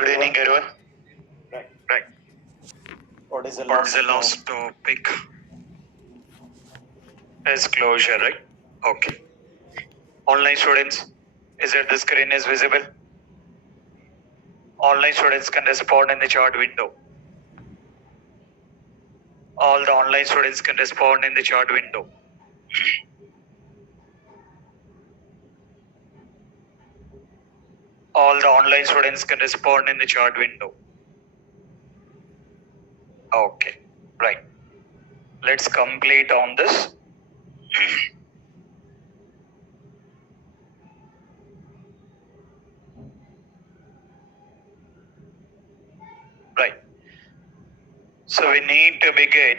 Good evening, everyone. Right. What is the What is last the last topic? Is closure, right? Okay. Online students, is it the screen is visible? Online students can respond in the chat window. All the online students can respond in the chat window. All the online students can respond in the chat window. Okay. Right. Let's complete on this. Right. So we need to begin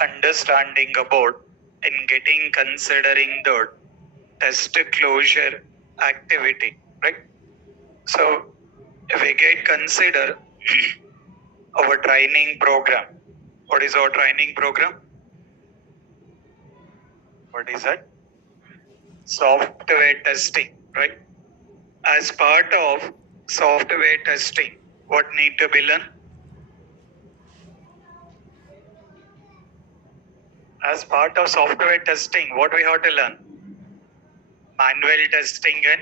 understanding about in getting considering the test closure activity, right? So if we get consider our training program, what is our training program? What is that? Software testing, right? As part of software testing, what need to be learned? As part of software testing, what we have to learn? Manual testing and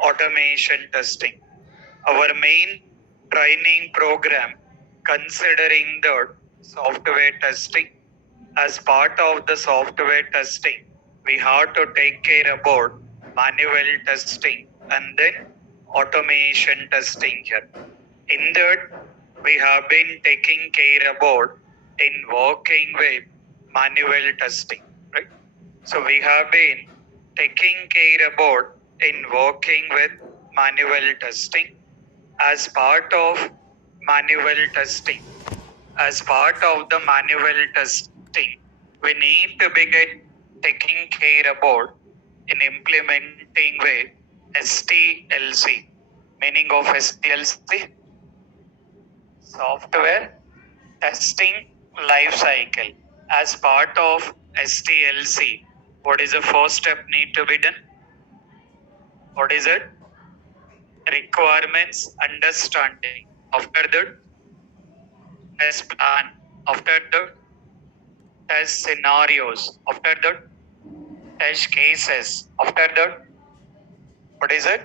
automation testing. Our main training program considering the software testing. As part of the software testing, we have to take care about manual testing and then automation testing here. In that, we have been taking care about in working with manual testing, right? So we have been taking care about in working with manual testing. As part of manual testing, as part of the manual testing, we need to begin taking care about in implementing with STLC. Meaning of STLC? Software testing life cycle. As part of STLC, what is the first step need to be done? What is it? Requirements understanding. After that, test plan. After that, test scenarios. After that, test cases. After that, what is it?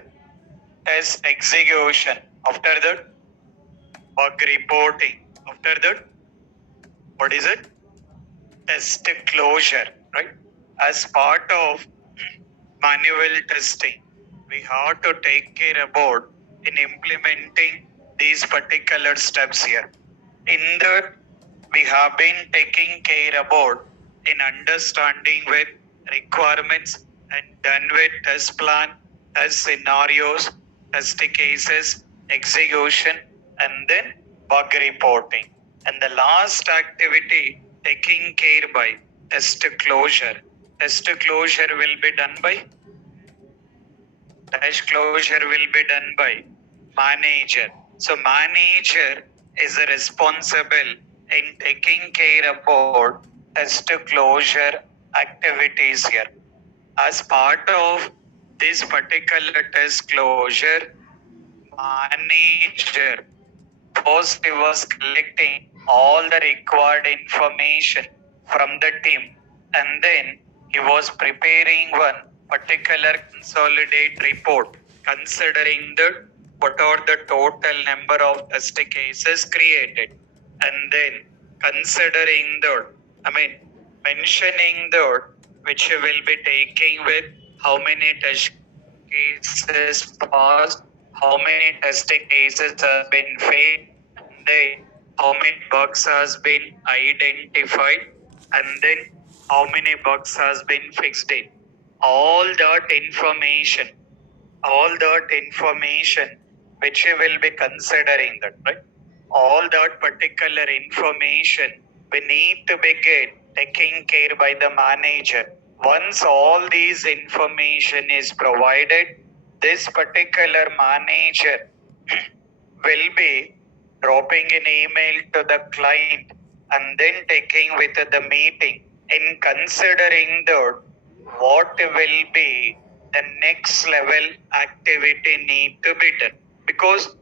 Test execution. After that, bug reporting. After that, what is it? Test closure. Right? As part of manual testing, we have to take care about in implementing these particular steps here. In that, we have been taking care about in understanding with requirements and done with test plan, test scenarios, test cases, execution, and then bug reporting. And the last activity taking care by test closure. Test closure will be done by test closure will be done by manager. So manager is responsible in taking care about test closure activities here. As part of this particular test closure, manager first he was collecting all the required information from the team, and then he was preparing one particular consolidate report considering the what are the total number of test cases created, and then considering the mentioning the which will be taking with how many test cases passed, how many test cases have been failed, and then how many bugs has been identified, and then how many bugs has been fixed in. All that information, all that information which you will be considering that, right? All that particular information we need to begin taking care by the manager. Once all these information is provided, this particular manager will be dropping an email to the client and then taking with the meeting in considering the what will be the next level activity need to be done. Because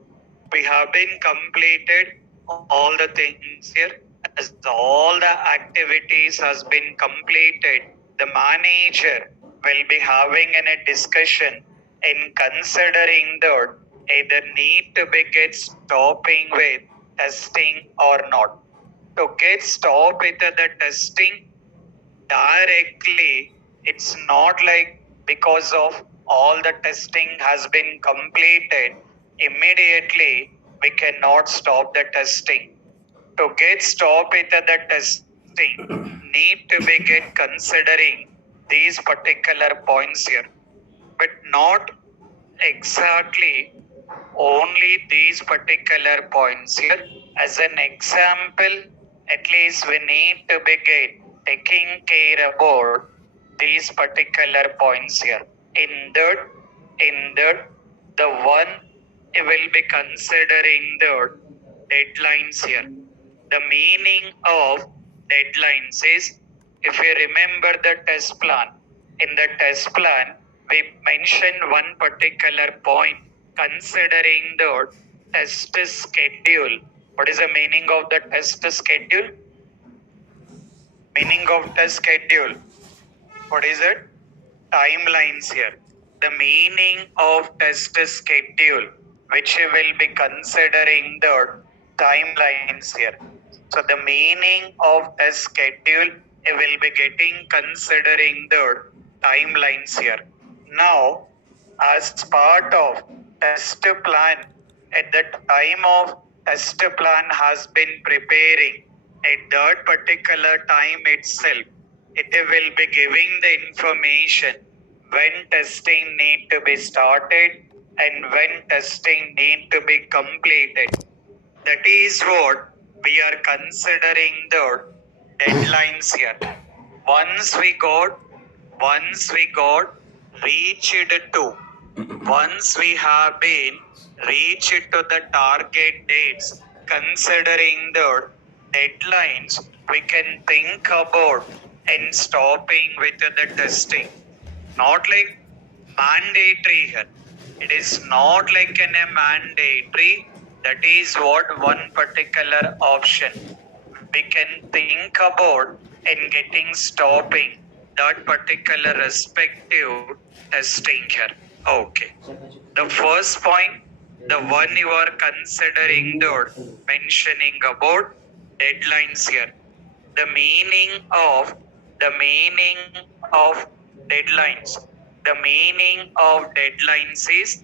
We have been completed all the things here. As all the activities has been completed, the manager will be having a discussion in considering that either need to be get stopping with testing or not. To get stop with the testing directly, it's not like because of all the testing has been completed, immediately we cannot stop the testing. To get stop with the testing, need to be get considering these particular points here, but not exactly only these particular points here. As an example, at least we need to begin taking care about these particular points here. In that, the one will be considering the deadlines here. The meaning of deadlines is, if you remember the test plan, in the test plan, we mentioned one particular point considering the test schedule. What is the meaning of the test schedule? Meaning of test schedule. What is it? Timelines here. The meaning of test schedule, which we will be considering the timelines here. So the meaning of test schedule, we will be getting considering the timelines here. Now, as part of test plan, at the time of test plan has been preparing, at that particular time itself, it will be giving the information when testing need to be started and when testing need to be completed. That is what we are considering the deadlines here. Once we got reached to, once we have been reached to the target dates, considering the deadlines, we can think about and stopping with the testing. Not like mandatory here. It is not like a mandatory. That is what one particular option. We can think about in getting stopping that particular respective testing here. Okay. The first point, the one you are considering the mentioning about deadlines here. The meaning of deadlines. The meaning of deadlines is,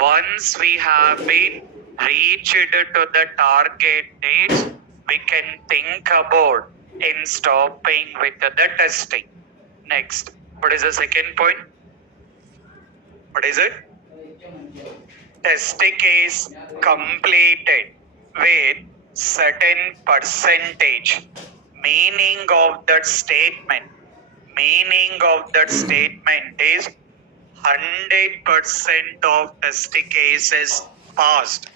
once we have been reached to the target dates, we can think about in stopping with the testing. Next, what is the second point? What is it? Testing is completed with certain percentage. Meaning of that statement is 100% of test cases passed.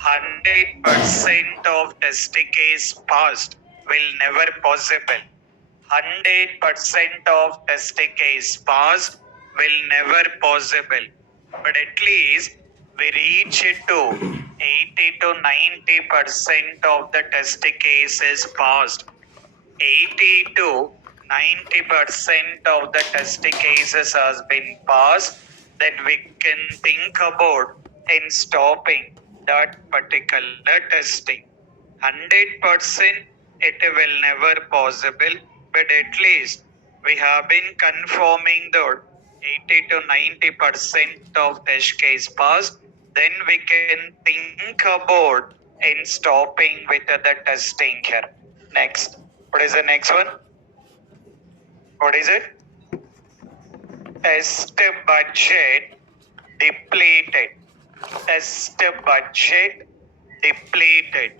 100% of test case passed will never possible. 100% of test case passed will never possible. But at least we reach it to 80 to 90% of the test cases passed. 80 to 90% of the test cases has been passed, that we can think about in stopping that particular testing. 100% it will never possible, but at least we have been confirming that 80 to 90% of test case passed, then we can think about in stopping with the testing here. Next. What is the next one? What is it? Test budget depleted. Test budget depleted.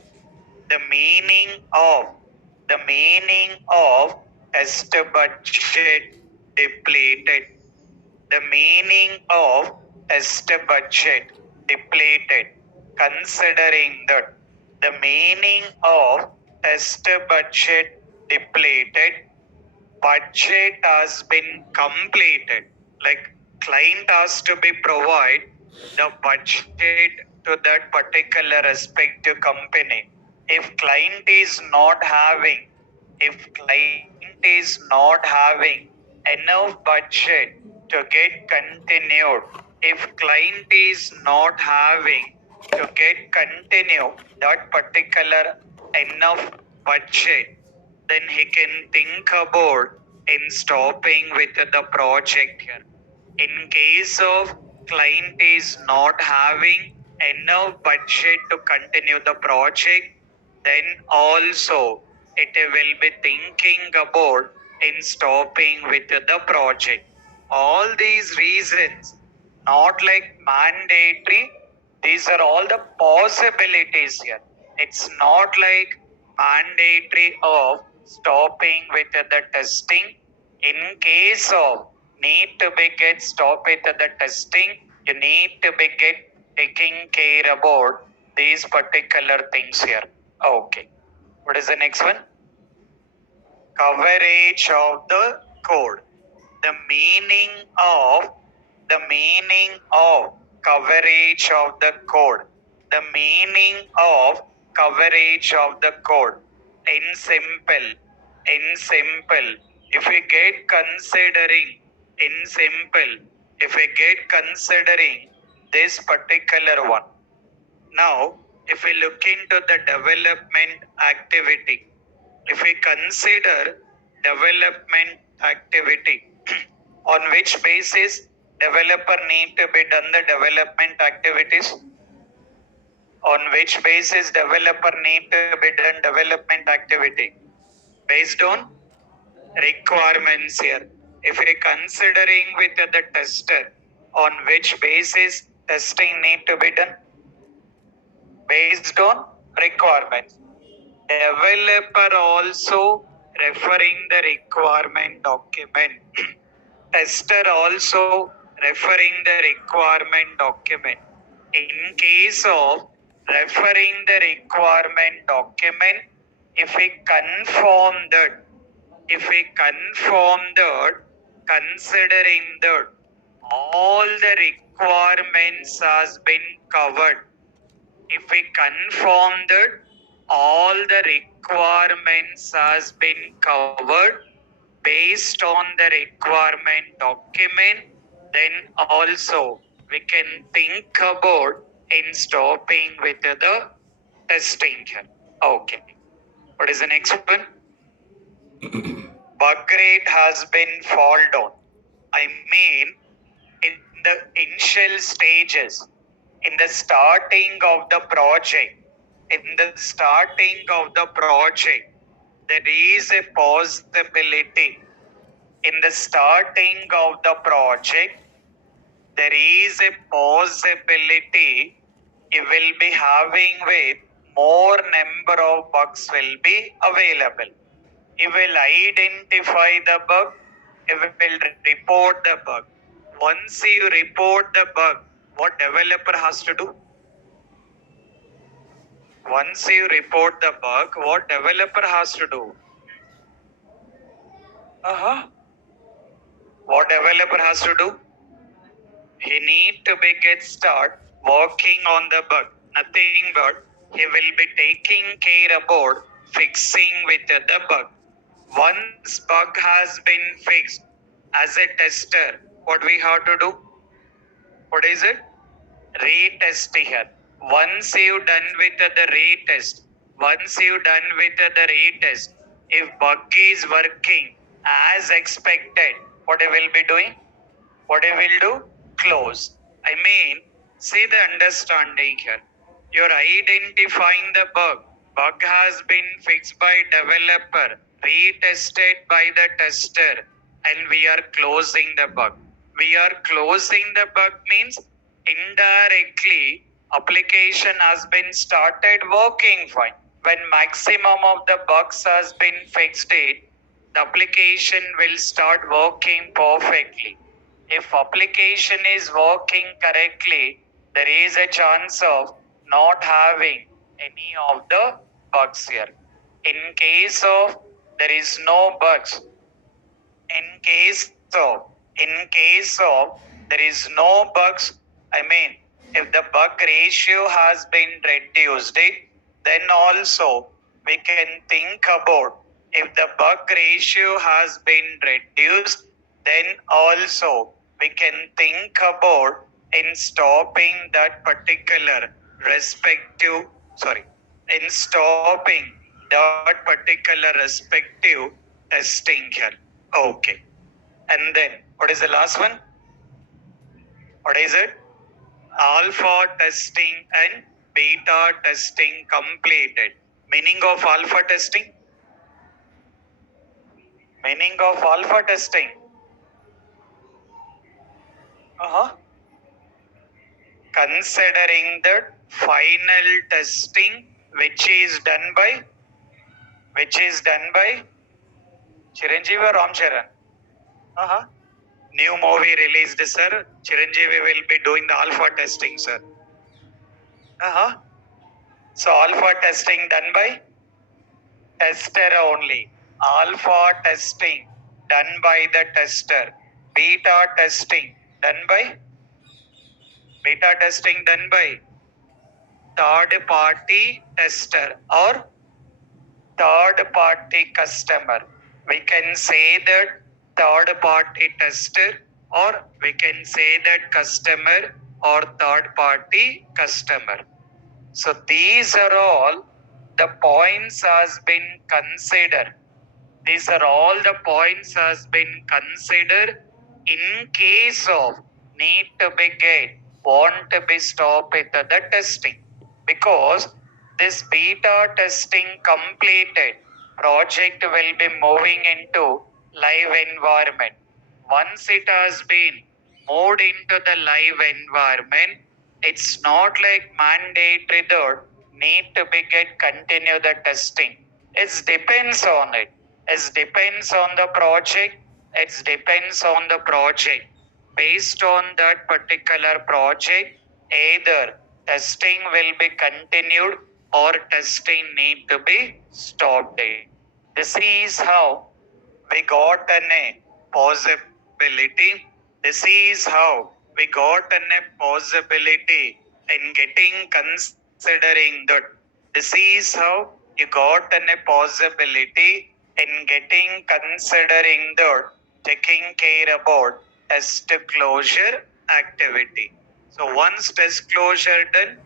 The meaning of test budget depleted. The meaning of test budget depleted. Considering that the meaning of test budget depleted, budget has been completed. Like client has to be provide the budget to that particular respective company. If client is not having enough budget to get continued, if client is not having to get continue that particular enough budget, then he can think about in stopping with the project here. In case of client is not having enough budget to continue the project, then also it will be thinking about in stopping with the project. All these reasons, not like mandatory, these are all the possibilities here. It's not like mandatory of stopping with the testing. In case of need to be get stop with the testing, you need to be get taking care about these particular things here. Okay. What is the next one? Coverage of the code. The meaning of coverage of the code. The meaning of coverage of the code. In simple, if we get considering this particular one. Now, if we look into the development activity, if we consider development activity, on which basis developer need to be done the development activities? On which basis developer need to be done development activity? Based on requirements here. If we considering with the tester, on which basis testing need to be done? Based on requirements. Developer also referring the requirement document. Tester also referring the requirement document. In case of referring the requirement document, if we confirm that, considering that all the requirements has been covered, if we confirm that all the requirements has been covered based on the requirement document, then also we can think about in stopping with the testing here. Okay. What is the next one? Bug rate has been fall down. I mean, in the initial stages, in the starting of the project, there is a possibility. In the starting of the project, there is a possibility you will be having with more number of bugs will be available. You will identify the bug, you will report the bug. Once you report the bug, what developer has to do? Once you report the bug, what developer has to do? What developer has to do? He need to be get start working on the bug. Nothing but he will be taking care about fixing with the bug. Once bug has been fixed, as a tester, what we have to do? What is it? Retest here. Once you done with the retest, if bug is working as expected, what you will be doing? What you will do? Close. I mean, see the understanding here. You're identifying the bug. Bug has been fixed by developer, retested by the tester, and we are closing the bug. We are closing the bug means indirectly application has been started working fine. When maximum of the bugs has been fixed, the application will start working perfectly. If application is working correctly, there is a chance of not having any of the bugs here. In case of there is no bugs, in case of there is no bugs, I mean if the bug ratio has been reduced, then also we can think about if the bug ratio has been reduced, then also we can think about in stopping that particular in stopping that particular respective testing here. Okay. And then what is the last one? What is it? Alpha testing and beta testing completed. Meaning of alpha testing? Meaning of alpha testing? Considering the final testing which is done by Chiranjeevi or Ram Charan? New movie released, sir. Chiranjeevi will be doing the alpha testing, sir. So alpha testing done by tester only. Alpha testing done by the tester. Beta testing done by third party tester or third party customer. We can say that third party tester, or we can say that customer or third party customer. So these are all the points has been considered. These are all the points has been considered in case of need to be get, want to be stop with the testing. Because this beta testing completed, project will be moving into live environment. Once it has been moved into the live environment, it's not like mandatory that need to be get continue the testing. It depends on it. It depends on the project. It depends on the project. Based on that particular project, either testing will be continued or testing need to be stopped. This is how we got a possibility. This is how we got a possibility in getting considering that. This is how you got a possibility in getting considering that taking care about test closure activity. So once test closure done,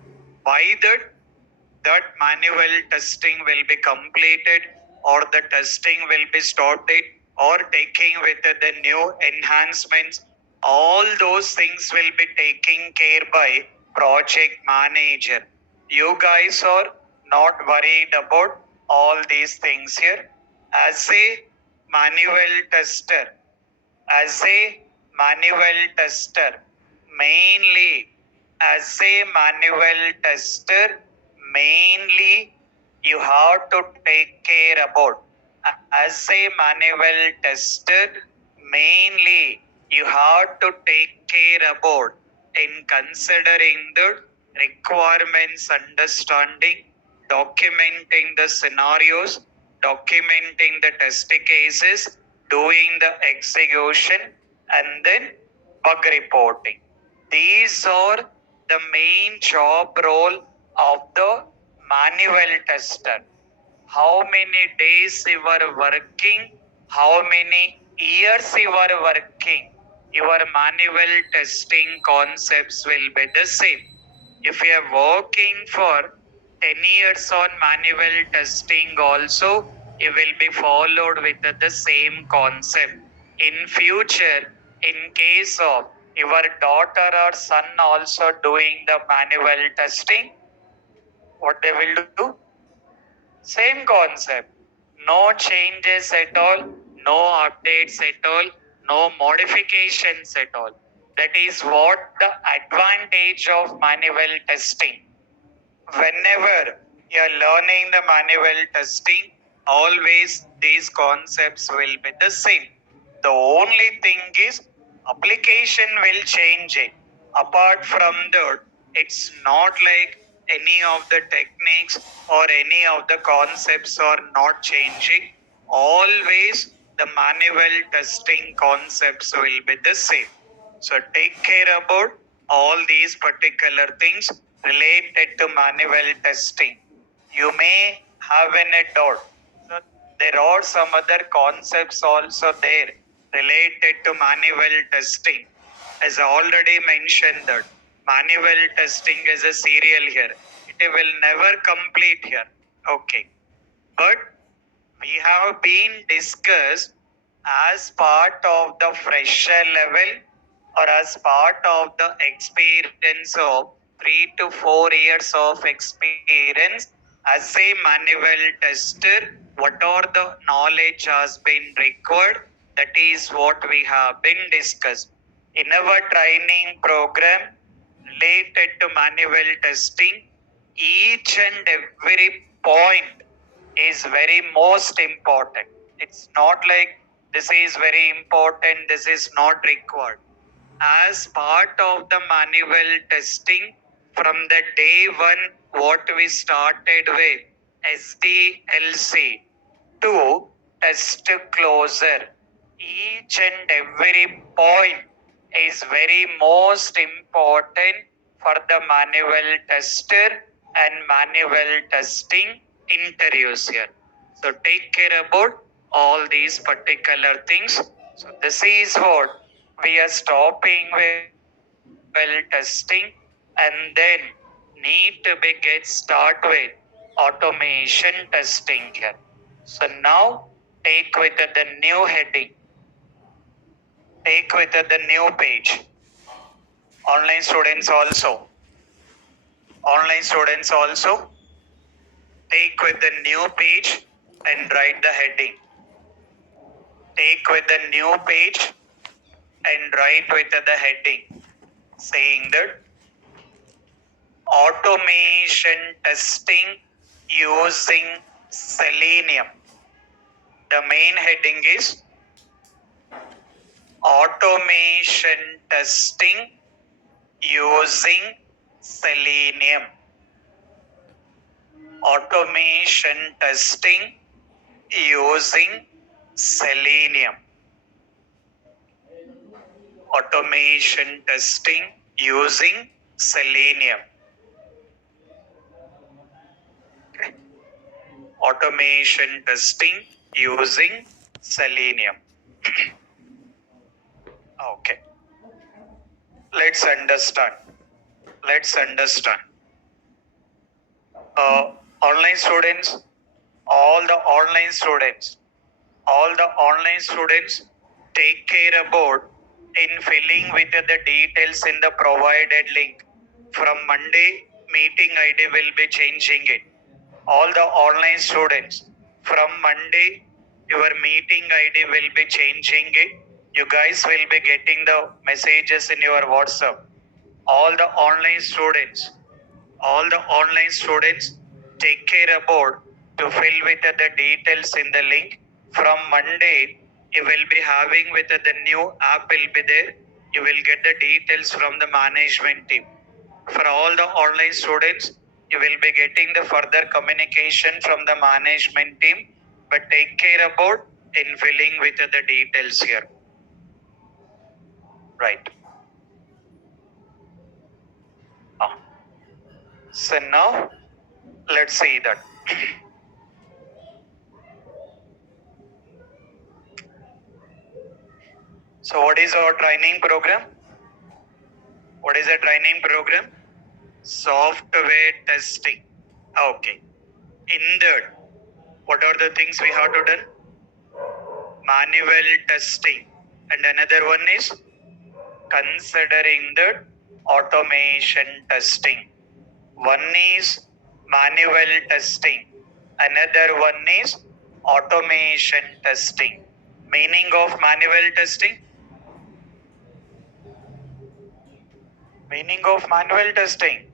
by that manual testing will be completed or the testing will be started or taking with the new enhancements. All those things will be taken care by project manager. You guys are not worried about all these things here. As a manual tester, as a manual tester, mainly as a manual tester, mainly you have to take care about. As a manual tester, mainly you have to take care about in considering the requirements understanding, documenting the scenarios, documenting the test cases, doing the execution, and then bug reporting. These are the main job role of the manual tester. How many days you are working, how many years you are working, your manual testing concepts will be the same. If you are working for 10 years on manual testing also, you will be followed with the same concept. In future, in case of your daughter or son also doing the manual testing, what they will do? Same concept. No changes at all, no updates at all, no modifications at all. That is what the advantage of manual testing. Whenever you are learning the manual testing, always these concepts will be the same. The only thing is application will change it. Apart from that, it's not like any of the techniques or any of the concepts are not changing. Always the manual testing concepts will be the same. So take care about all these particular things related to manual testing. You may have a doubt. So there are some other concepts also there related to manual testing. As I already mentioned that manual testing is a serial here. It will never complete here. Okay. But we have been discussed as part of the fresher level or as part of the experience of 3 to 4 years of experience as a manual tester. What are the knowledge has been required? That is what we have been discussed. In our training program related to manual testing, each and every point is very most important. It's not like this is very important, this is not required. As part of the manual testing, from the day one, what we started with SDLC to test closer, each and every point is very most important for the manual tester and manual testing interviews here. So take care about all these particular things. So this is what we are stopping with well testing and then need to be get start with automation testing here. So now take with the new heading. Take with the new page. Online students also. Online students also. Take with the new page and write the heading. Take with the new page and write with the heading saying that automation testing using Selenium. The main heading is automation testing using Selenium. Automation testing using Selenium. Automation testing using Selenium. Okay. Automation testing using Selenium. Okay. Let's understand. Let's understand. Online students, all the online students, take care about in filling with the details in the provided link. From Monday, meeting ID will be changing it. All the online students, from Monday, your meeting ID will be changing it. You guys will be getting the messages in your WhatsApp. All the online students, take care about to fill with the details in the link. From Monday, you will be having with the new app will be there. You will get the details from the management team. For all the online students, you will be getting the further communication from the management team. But take care about in filling with the details here. Right. So now let's see that. So what is our training program? What is a training program? Software testing. Okay. In that, what are the things we have to do? Manual testing. And another one is considering the automation testing. One is manual testing. Another one is automation testing. Meaning of manual testing? Meaning of manual testing?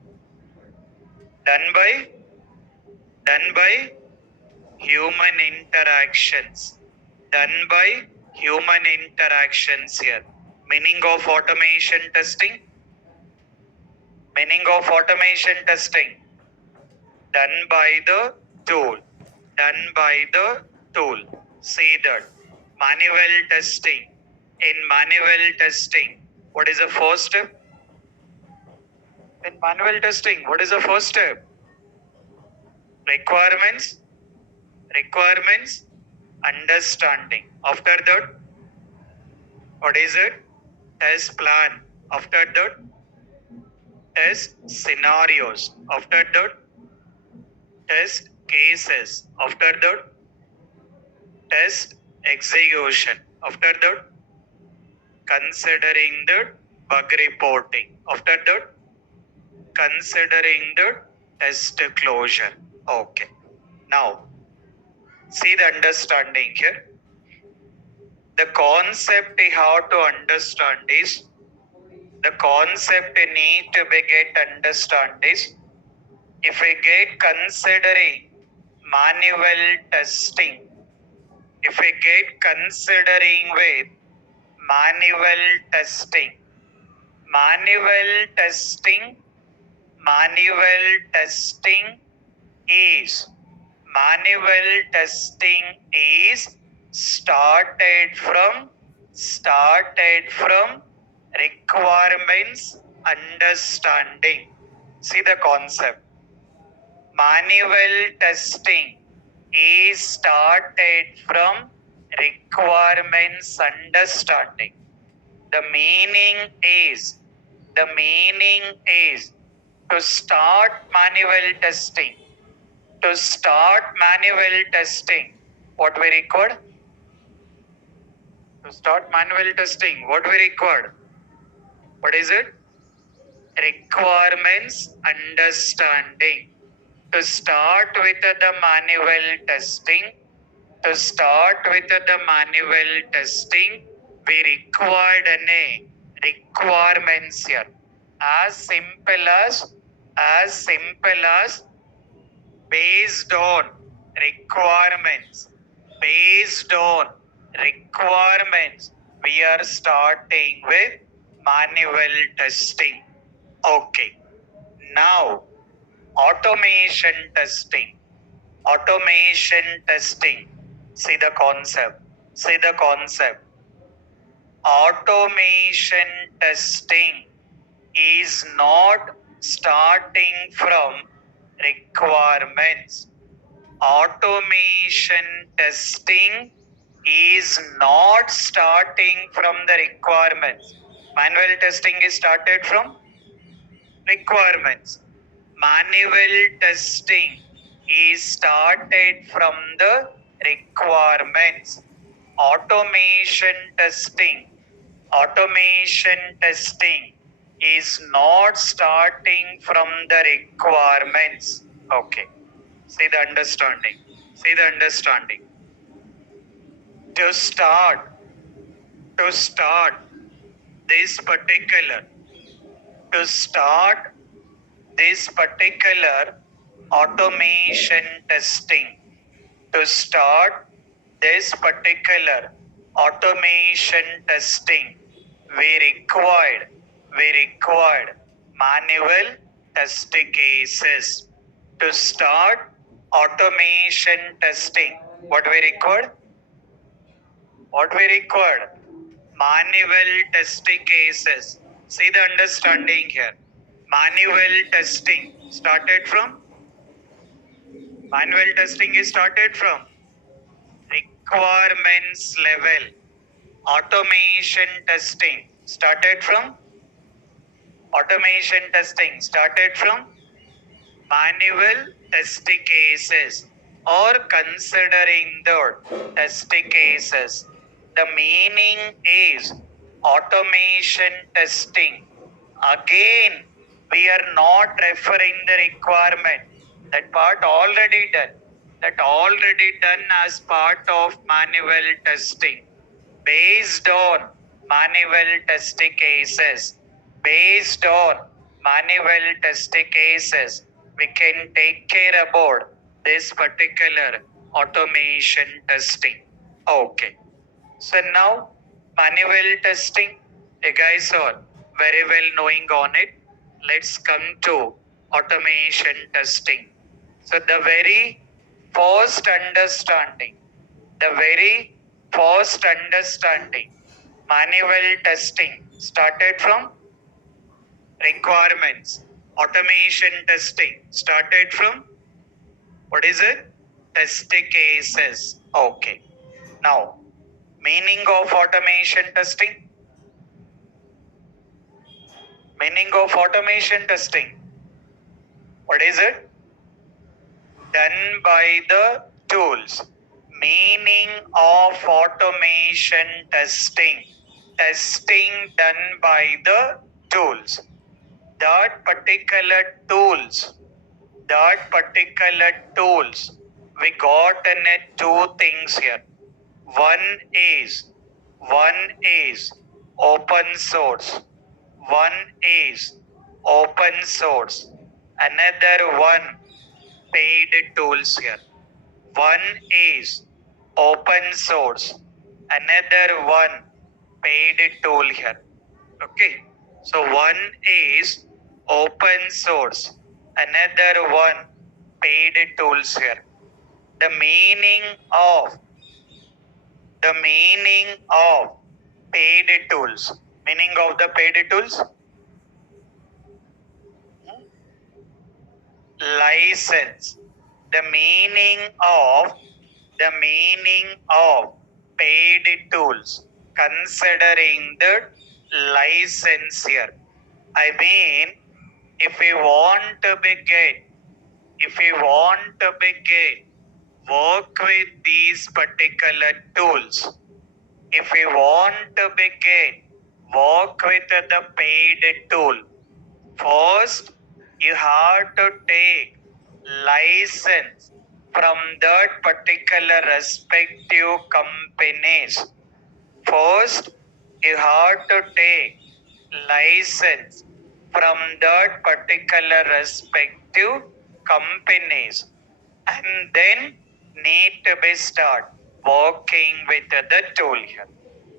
Done by human interactions. Done by human interactions here. Meaning of automation testing? Meaning of automation testing? Done by the tool. Done by the tool. See that. Manual testing. In manual testing, what is the first step? In manual testing, what is the first step? Requirements, understanding. After that, what is it? Test plan. After that, test scenarios. After that, test cases. After that, test execution. After that, considering the bug reporting. After that, considering the test closure. Okay. Now, see the understanding here. The concept you have to understand is, the concept you need to be get understand is, if we get considering manual testing, if we get considering with manual testing, manual testing, manual testing is, manual testing is started from requirements understanding. See the concept. Manual testing is started from requirements understanding. The meaning is to start manual testing. To start manual testing, what we required? To start manual testing, what we required? What is it? Requirements understanding. To start with the manual testing, we required a requirements here. As simple as based on requirements, we are starting with manual testing. Okay. Now, automation testing. See the concept. Automation testing is not starting from requirements. Automation testing is not starting from the requirements. Manual testing is started from requirements. Manual testing is started from the requirements. Automation testing is not starting from the requirements. Okay. See the understanding. To start this particular automation testing, we required manual test cases. To start automation testing, what we required? Manual test cases. See the understanding here. Manual testing is started from requirements level. Automation testing started from manual test cases or considering the test cases. The meaning is automation testing. Again, we are not referring the requirement. That part already done. As part of manual testing. Based on manual test cases, we can take care about this particular automation testing. Okay. So now manual testing, you guys are very well knowing on it. Let's come to automation testing. So the very first understanding, manual testing started from requirements. Automation testing started from, what is it? Test cases. Okay. Now, meaning of automation testing. Meaning of automation testing. What is it? Done by the tools. Meaning of automation testing. Testing done by the tools. That particular tools. We got in it two things here. One is open source. One is open source. Another one paid tools here. One is open source. Another one paid tool here. Okay. So one is open source. Another one paid tools here. The meaning of paid tools. Meaning of the paid tools? License. The meaning of paid tools. Considering the license here. I mean, if we want to begin work with these particular tools, if we want to begin work with the paid tool, first you have to take license from that particular respective companies. First, you have to take license from that particular respective companies, and then need to be start working with the tool here.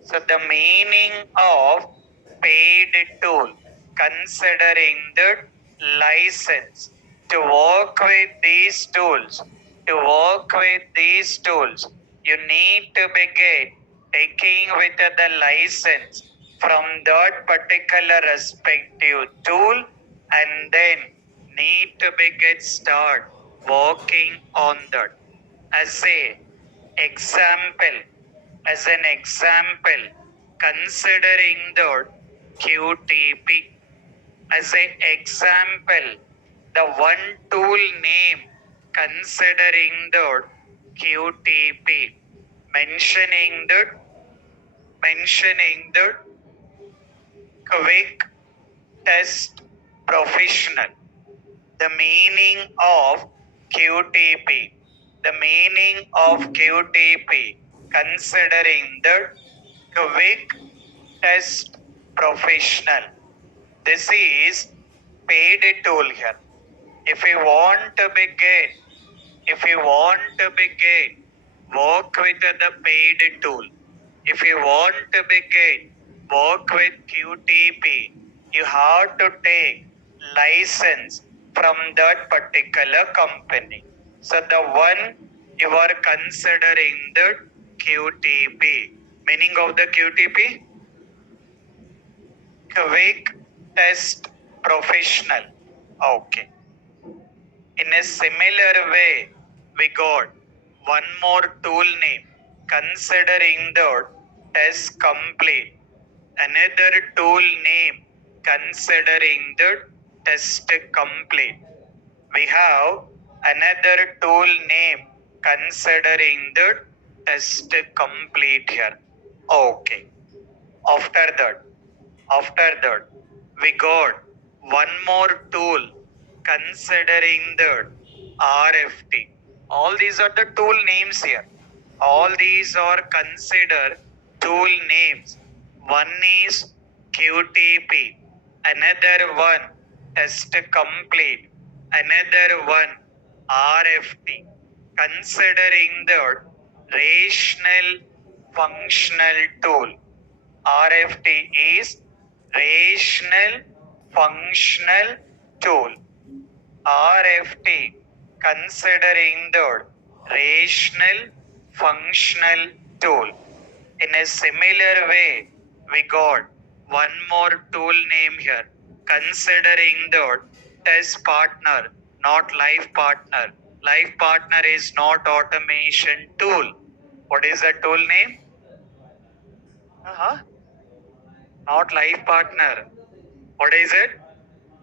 So the meaning of paid tool, considering the license to work with these tools, you need to begin taking with the license from that particular respective tool, and then need to begin start working on that. As an example, considering the QTP. As an example, the one tool name considering the QTP, mentioning the quick test professional. The meaning of QTP. The meaning of QTP, considering the quick test professional. This is paid tool here. If you want to begin work with the paid tool, if you want to begin work with QTP, you have to take license from that particular company. So the one you are considering the QTP. Meaning of the QTP? Quick test professional. Okay. In a similar way, we got one more tool name considering the test complete. Another tool name considering the test complete. We have another tool name considering the test complete here. Okay. After that, we got one more tool considering the RFT. All these are the tool names here. All these are considered tool names. One is QTP, another one test complete, another one RFT. Considering the rational functional tool. RFT is rational functional tool. RFT, considering the rational functional tool. In a similar way, we got one more tool name here considering the test partner, not life partner. Life partner is not automation tool. What is the tool name? Not life partner. What is it?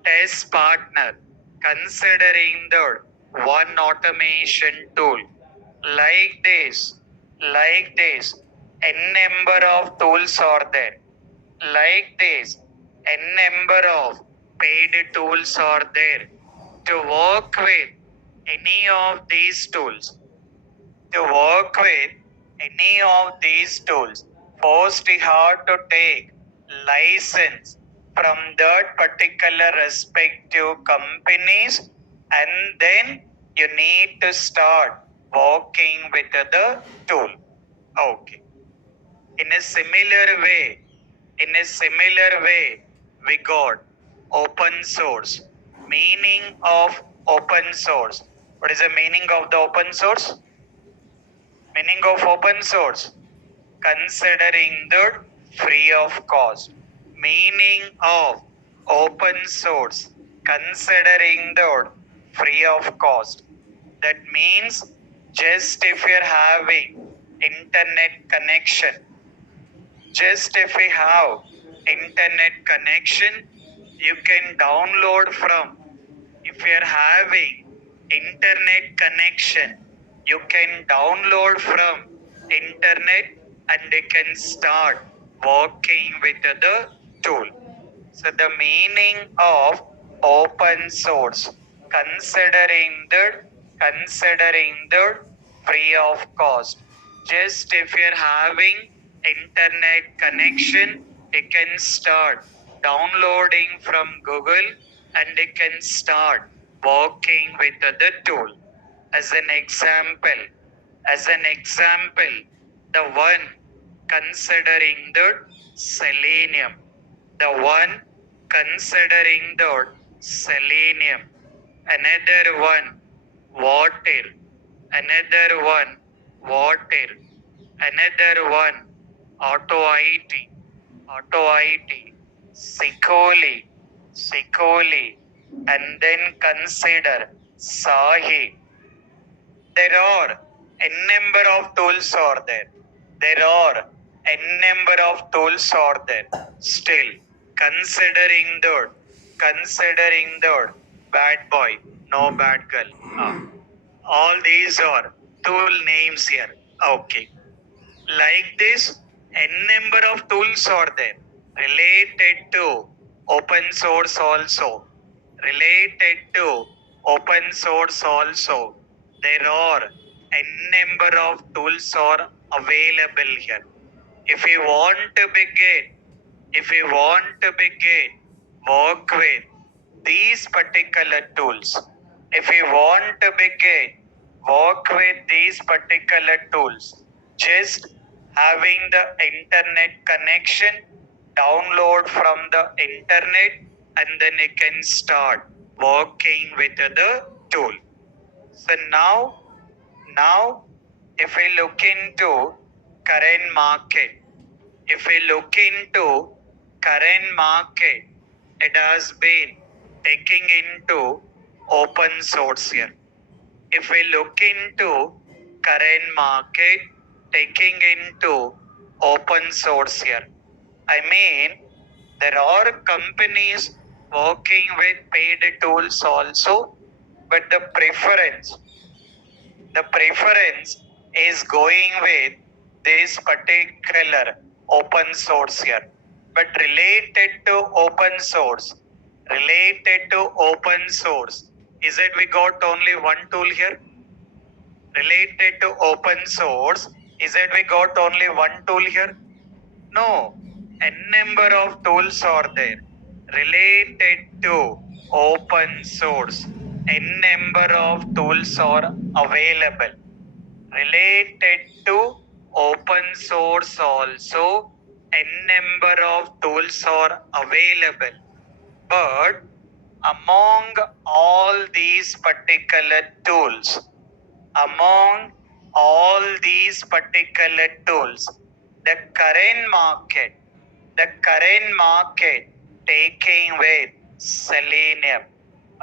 Test partner. Considering the one automation tool. Like this, n number of tools are there. Like this, n number of paid tools are there. To work with any of these tools, to work with any of these tools, first you have to take license from that particular respective companies, and then you need to start working with the tool. Okay. In a similar way, we got open source. Meaning of open source. What is the meaning of the open source? Meaning of open source. Considering the free of cost. Meaning of open source. Considering the free of cost. That means just if you're having internet connection, just if we have internet connection, you can download from. If you're having internet connection, you can download from internet and you can start working with the tool. So the meaning of open source, considering the free of cost. Just if you're having internet connection, you can start downloading from Google and you can start working with the tool. As an example, the one considering the selenium, the one considering the selenium, another one water, another one water, another one auto IT, Sikoli, and then consider Sahi. There are n number of tools are there. There are n number of tools are there. Still, considering the bad boy, no bad girl. All these are tool names here. Okay. Like this, n number of tools are there related to open source also. Related to open source also. There are n number of tools are available here. If you want to begin work with these particular tools, if you want to begin work with these particular tools, just having the internet connection, download from the internet, and then you can start working with the tool. So now if we look into current market, it has been taking into open source here. If we look into current market, taking into open source here, I mean, there are companies working with paid tools also, but the preference is going with this particular open source here. But related to open source, is it we got only one tool here? Related to open source, is it we got only one tool here? No, n number of tools are there related to open source. N number of tools are available related to open source also. N number of tools are available, but among all these particular tools, the current market taking with selenium,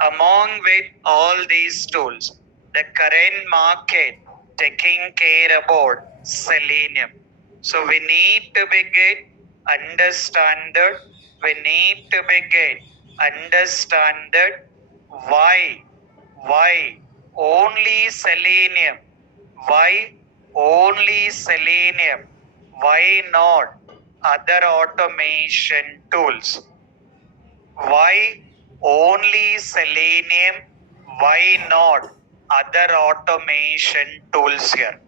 Among with all these tools, the current market taking care about selenium. So we need to begin understand that we need to begin understand that why only selenium, why only selenium, why not other automation tools? Why only selenium? Why not other automation tools here?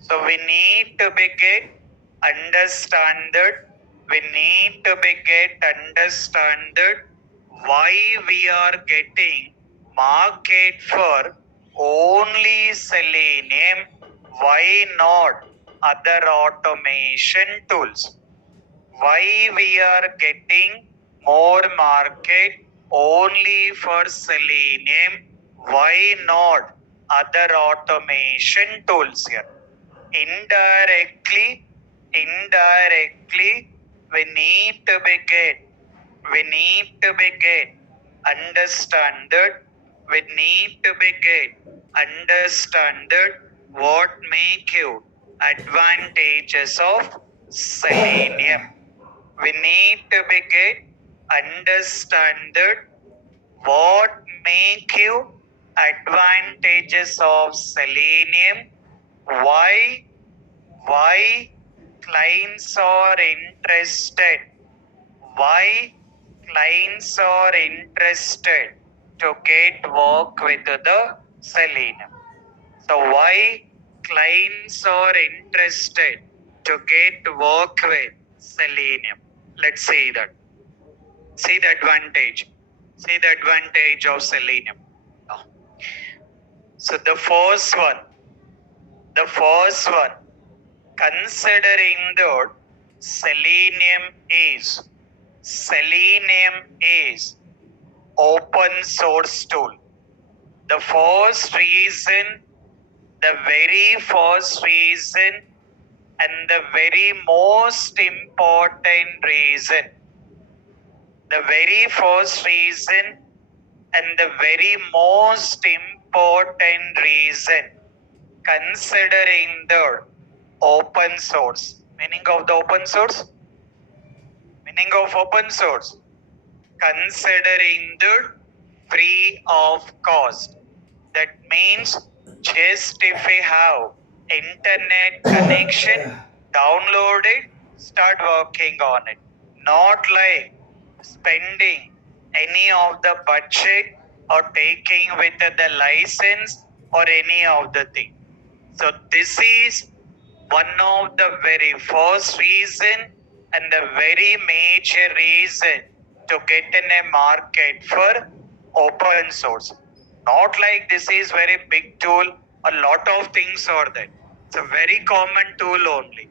So we need to begin understand that we need to begin understand that why we are getting market for only selenium, why not other automation tools? Why we are getting more market only for selenium, why not other automation tools here? Indirectly we need to begin understand that we need to begin understand that what make you advantages of selenium. We need to begin understand that what make you advantages of selenium, why clients are interested, why clients are interested to get work with the selenium. So why clients are interested to get work with selenium? Let's see that. See the advantage. See the advantage of selenium. So the first one, considering that selenium is open source tool. The very first reason and the very most important reason, the very first reason and the very most important reason, considering the open source. Meaning of the open source? Meaning of open source. Considering the free of cost. That means just if we have internet connection, download it, start working on it. Not like spending any of the budget or taking with the license or any of the thing. So this is one of the very first reason and the very major reason to get in a market for open source. Not like this is very big tool, a lot of things are there. It's a very common tool only.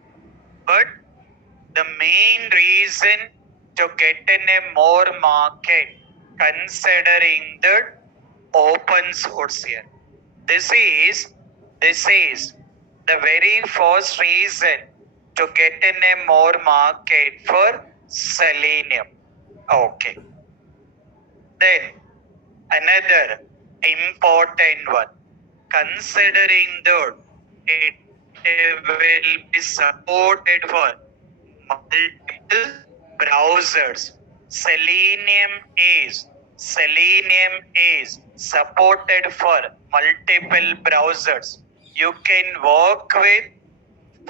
But the main reason to get in a more market, considering the open source here. This is the very first reason to get in a more market for selenium. Okay. Then another important one, considering that it will be supported for multiple browsers. Selenium is supported for multiple browsers. You can work with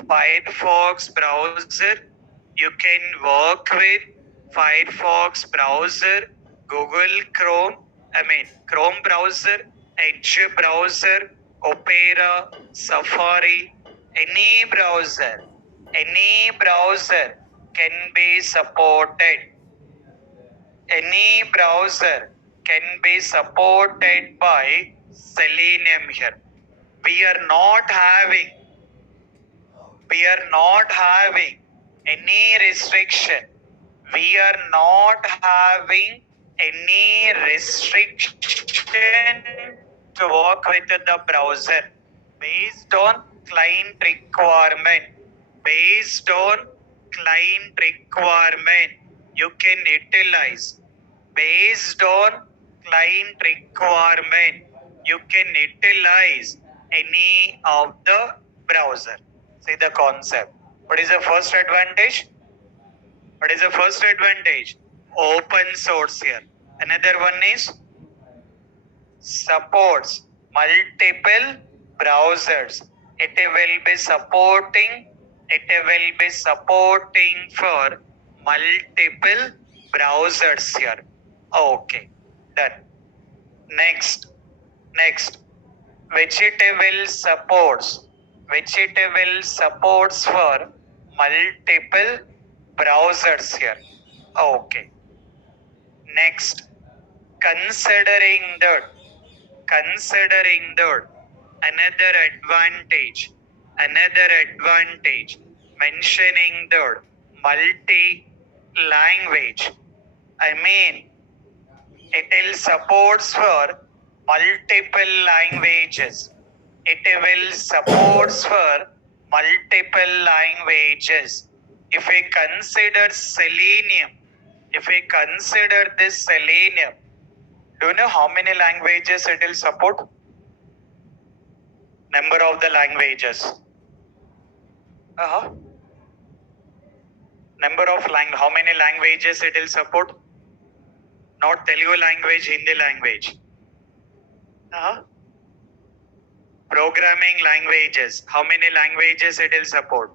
Firefox browser. You can work with Firefox browser, Google Chrome, Chrome browser, Edge browser, Opera, Safari, any browser can be supported. Any browser can be supported by Selenium here. We are not having any restriction. We are not having any restriction to work with the browser based on client requirement. Based on client requirement, you can utilize. Based on client requirement, you can utilize any of the browser. See the concept. What is the first advantage? What is the first advantage? Open source here. Another one is supports multiple browsers. It will be supporting for multiple browsers here. Okay, done. Next, vegetable supports for multiple browsers here. Okay. Next, considering that another advantage mentioning the multi language. I mean, it will supports for multiple languages. It will supports for multiple languages. If we consider selenium, do you know how many languages it will support? Number of the languages. How many languages it will support? Not Telugu language, Hindi language. Programming languages. How many languages it will support?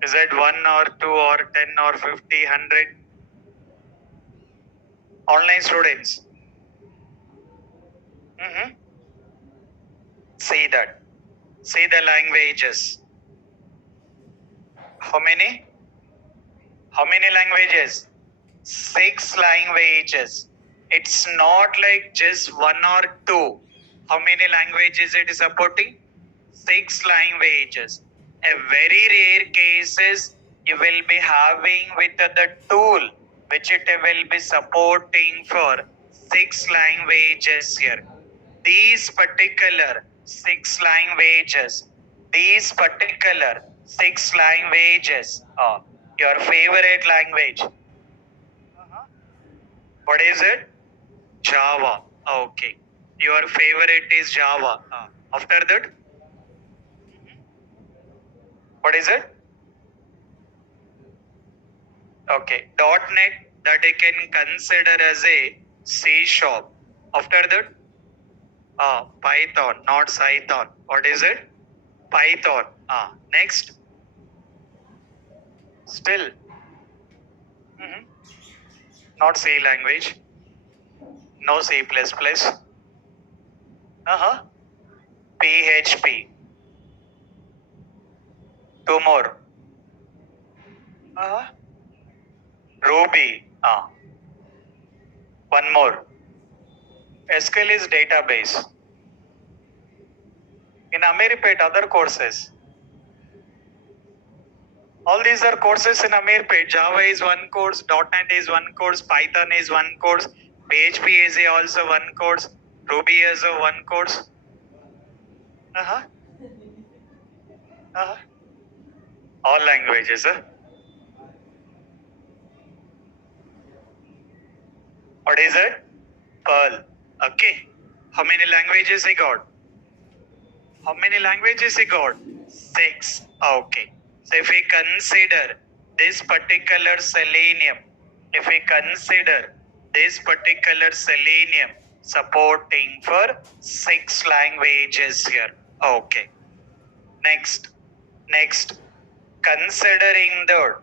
Is it 1 or 2 or 10 or 50, 100? Online students. See the languages. How many? How many languages? 6 languages. It's not like just 1 or 2. How many languages it is supporting? 6 languages. A very rare cases you will be having with the tool which it will be supporting for 6 languages here. These particular 6 languages, your favorite language. What is it? Java. Okay. Your favorite is Java. After that, what is it? Okay. .NET that I can consider as a C#. After that, Python, not Python. What is it? Python. Next. Still. Not C language. No C++. PHP. 2 more. Ruby. 1 more. SQL is database. In Ameerpet, other courses. All these are courses in Ameerpet. Java is 1 course, .NET is 1 course, Python is 1 course, PHP is also 1 course, Ruby is 1 course. All languages. What is it? Perl. Okay. How many languages he got? 6. Okay. So if we consider this particular selenium supporting for 6 languages here. Okay. Next, considering the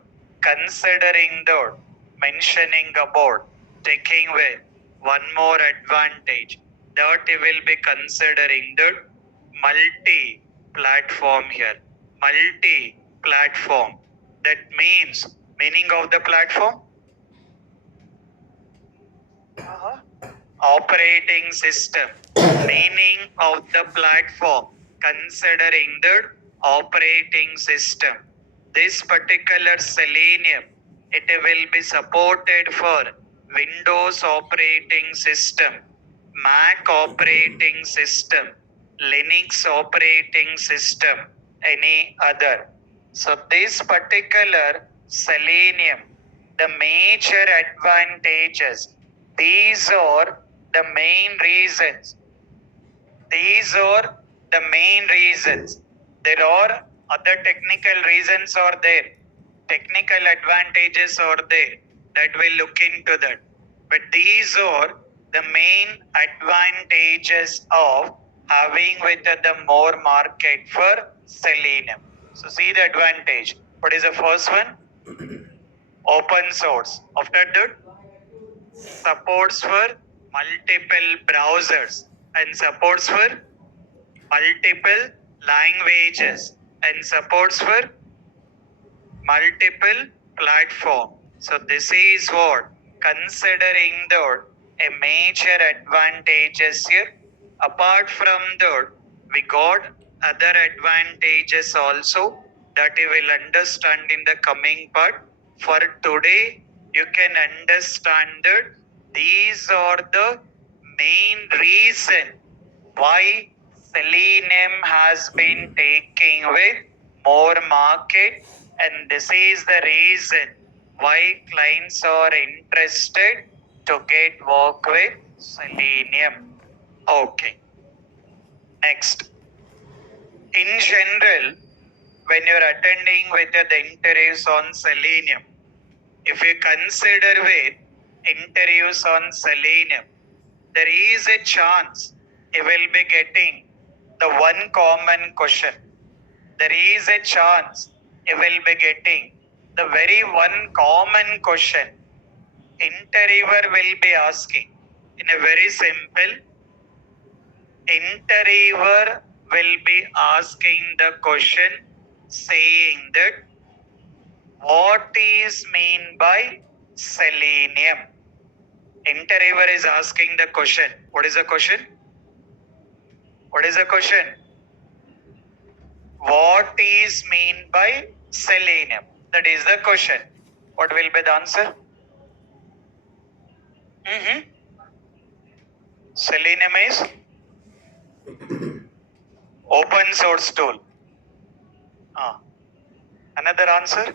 mentioning about taking away one more advantage that we will be considering the multi-platform here. Multi-platform. That means meaning of the platform? Operating system. Meaning of the platform. Considering the operating system. This particular Selenium, it will be supported for Windows operating system, Mac operating system, Linux operating system, any other. So this particular Selenium, the major advantages These are the main reasons. These are the main reasons. There are other technical reasons are there. Technical advantages are there that we'll look into that. But these are the main advantages of having with the more market for selenium. So see the advantage. What is the first one? Open source. After that, supports for multiple browsers and supports for multiple languages and supports for multiple platform. So this is what considering that a major advantages here. Apart from that, we got other advantages also that you will understand in the coming part. For today, you can understand that these are the main reason why selenium has been taking with more market, and this is the reason why clients are interested to get work with selenium. Okay. Next. In general, when you're attending with the interviews on selenium, if you consider with interviews on selenium, there is a chance you will be getting the one common question. There is a chance you will be getting the very one common question. Interviewer will be asking in a very simple. Interviewer will be asking the question saying that what is mean by selenium? Interviewer is asking the question. What is the question? What is the question? What is mean by selenium? That is the question. What will be the answer? Selenium is open source tool. Another answer?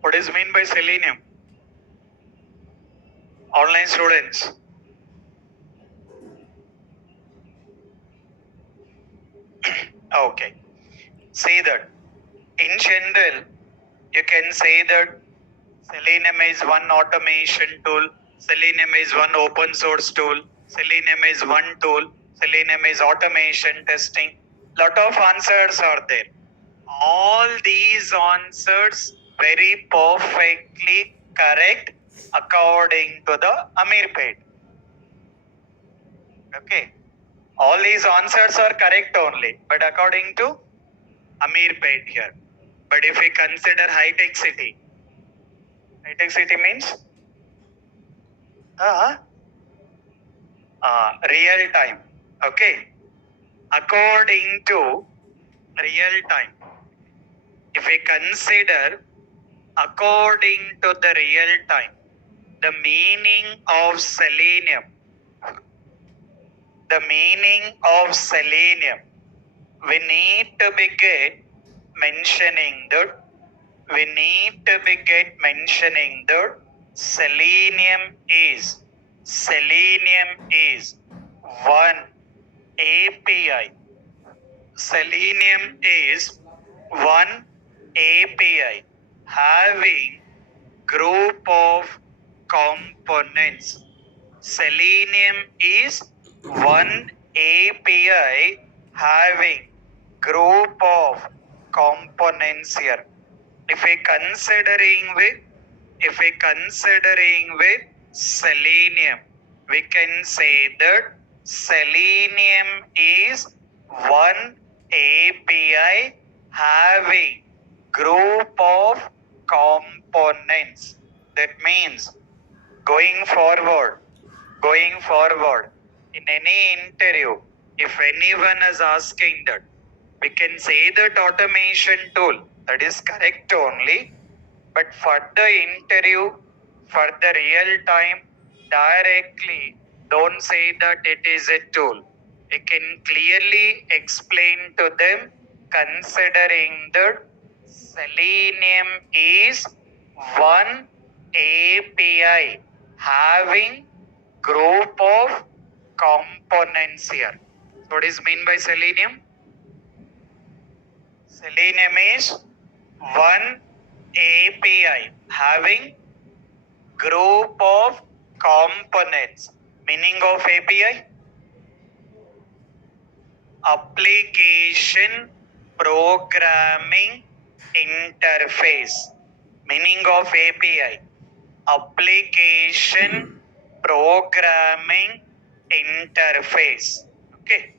What is mean by selenium? Online students. Okay. Say that. In general, you can say that Selenium is one automation tool. Selenium is one open source tool. Selenium is one tool. Selenium is automation testing. Lot of answers are there. All these answers very perfectly correct according to the Amirpet. Okay. All these answers are correct only, but according to Amirpet here. But if we consider high-tech city means real time. Okay. According to real time, if we consider according to the real time, the meaning of selenium, we need to begin mentioning that selenium is one API. Selenium is one API having group of components. Selenium is one API having group of components here. If we considering with selenium, we can say that selenium is one API having group of components. That means going forward, In any interview, if anyone is asking that, we can say that automation tool, that is correct only. But for the interview, for the real time, directly, don't say that it is a tool. We can clearly explain to them, considering that Selenium is one API having group of components here. So what is mean by Selenium? Selenium is one API having group of components. Meaning of API? Application Programming Interface. Meaning of API? Application Programming Interface. Okay.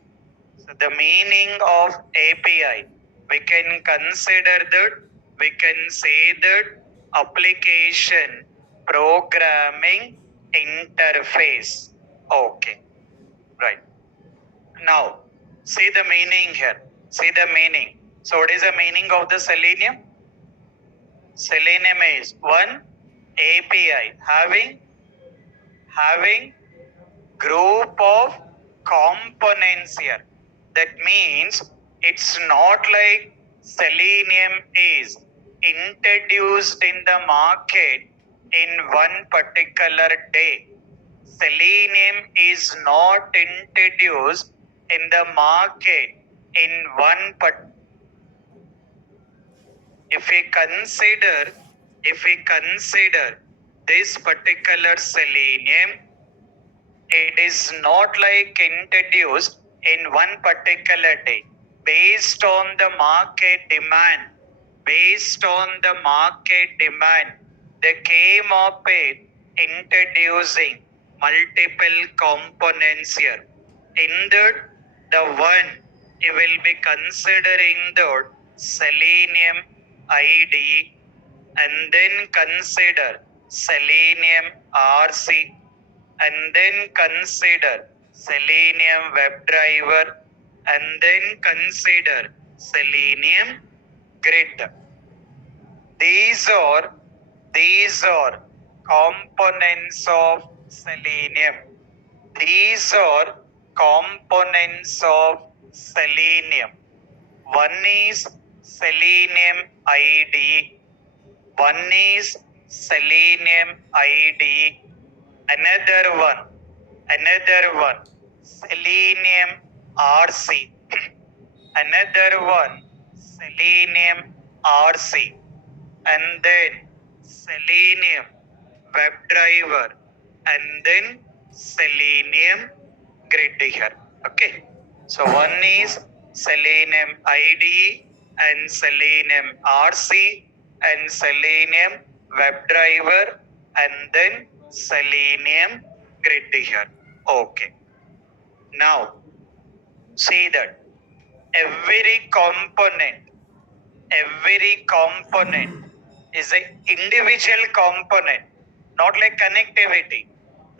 So the meaning of API, we can consider that, we can say that application programming interface. Okay, right. Now, see the meaning here. See the meaning. So what is the meaning of the Selenium? Selenium is one API having group of components here. That means it's not like Selenium is introduced in the market in one particular day. Selenium is not introduced in the market in one particular. If we consider this particular Selenium, it is not like introduced in one particular day. Based on the market demand, they came up with introducing multiple components here. In that, the one you will be considering the Selenium IDE, and then consider Selenium RC, and then consider Selenium WebDriver, and then consider Selenium Grid. These are components of Selenium. These are components of Selenium. One is Selenium IDE. One is Selenium IDE. Another one, Selenium RC. Another one, Selenium RC. And then Selenium WebDriver. And then Selenium Grid here. Okay. So one is Selenium IDE and Selenium RC and Selenium WebDriver and then Selenium Grid here. Okay. Now, see that every component is an individual component, not like connectivity.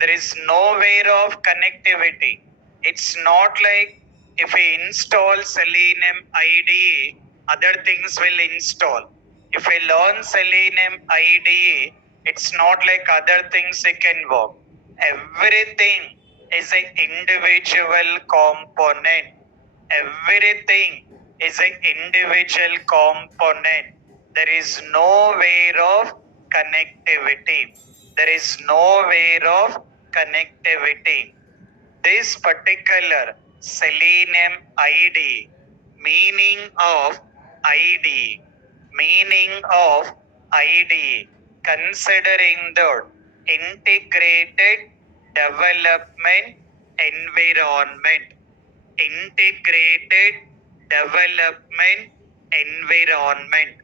There is no way of connectivity. It's not like if we install Selenium IDE, other things will install. If we learn Selenium IDE, it's not like other things it can work. Everything is an individual component. Everything is an individual component. There is no way of connectivity. There is no way of connectivity. This particular Selenium IDE, meaning of IDE, considering the integrated development environment. Integrated development environment.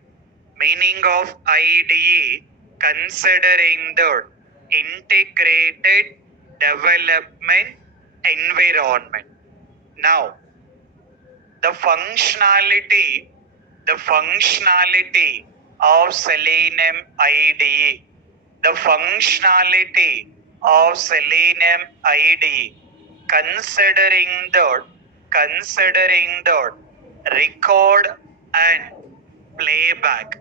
Meaning of IDE, considering the integrated development environment. Now, the functionality of Selenium IDE, the functionality of Selenium IDE considering the record and playback,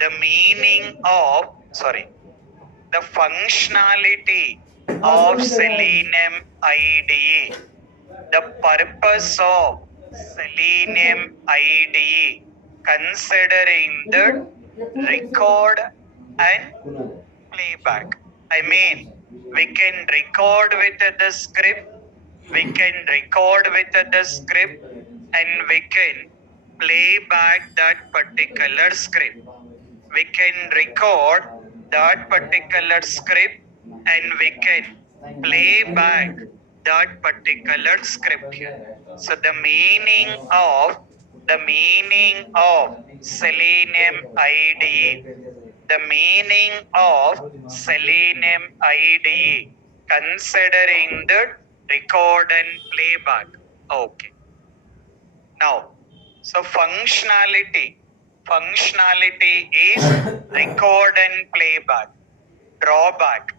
the meaning of, the functionality of Selenium IDE, the purpose of Selenium IDE, considering the record and playback. I mean, we can record with the script, we can record with the script, and we can play back that particular script. We can record that particular script and we can play back that particular script here. So the meaning of Selenium IDE, the meaning of Selenium IDE, considering the record and playback. Okay. Now, so functionality is record and playback. Drawback.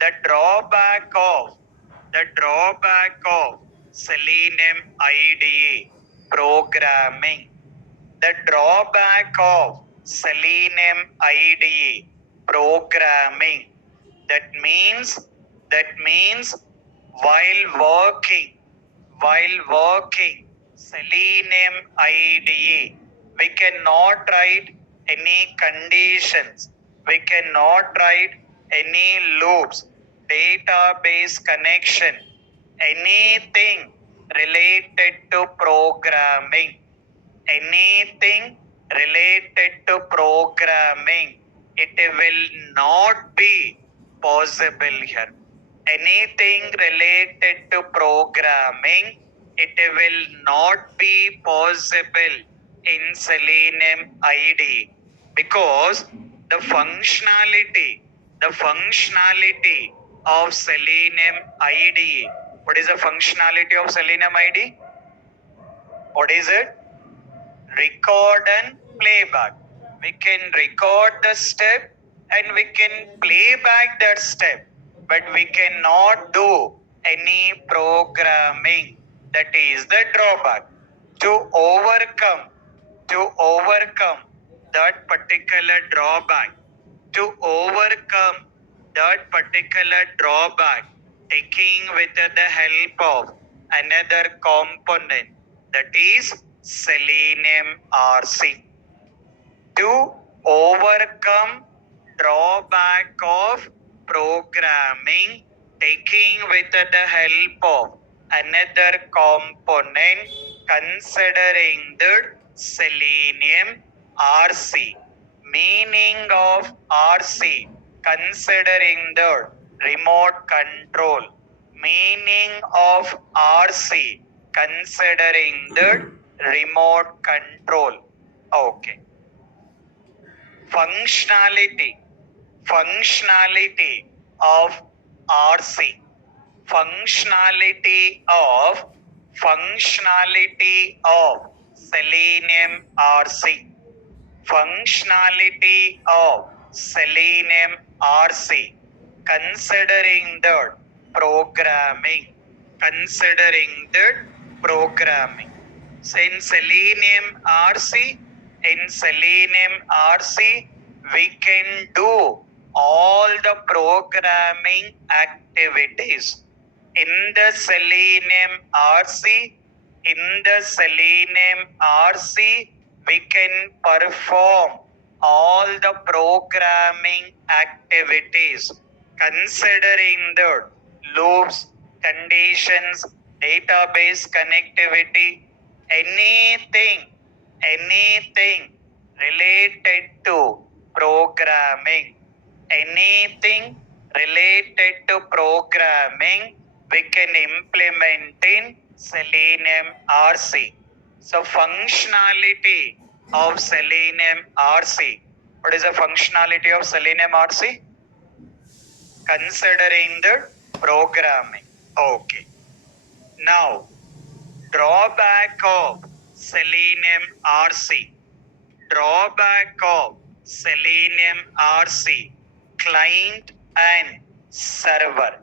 The drawback of Selenium IDE programming. The drawback of Selenium IDE programming. That means while working Selenium IDE, we cannot write any conditions, we cannot write any loops, database connection, anything related to programming, it will not be possible here. Anything related to programming, it will not be possible in Selenium IDE because the functionality of Selenium IDE. What is the functionality of Selenium IDE? What is it? Record and playback. We can record the step and we can play back that step, but we cannot do any programming. That is the drawback. To overcome that particular drawback, taking with the help of another component, that is Selenium RC. To overcome drawback of programming, taking with the help of another component, considering the Selenium RC. Meaning of RC, considering the remote control. Meaning of RC, considering the remote control. Okay. Functionality of RC. Functionality of Selenium RC. Functionality of Selenium RC, considering the programming. So in Selenium RC, we can do all the programming activities. In the Selenium RC, we can perform all the programming activities, considering the loops, conditions, database connectivity, anything related to programming. We can implement in Selenium RC. So functionality of Selenium RC. What is the functionality of Selenium RC? Considering the programming. Okay. Now, drawback of Selenium RC. Client and server.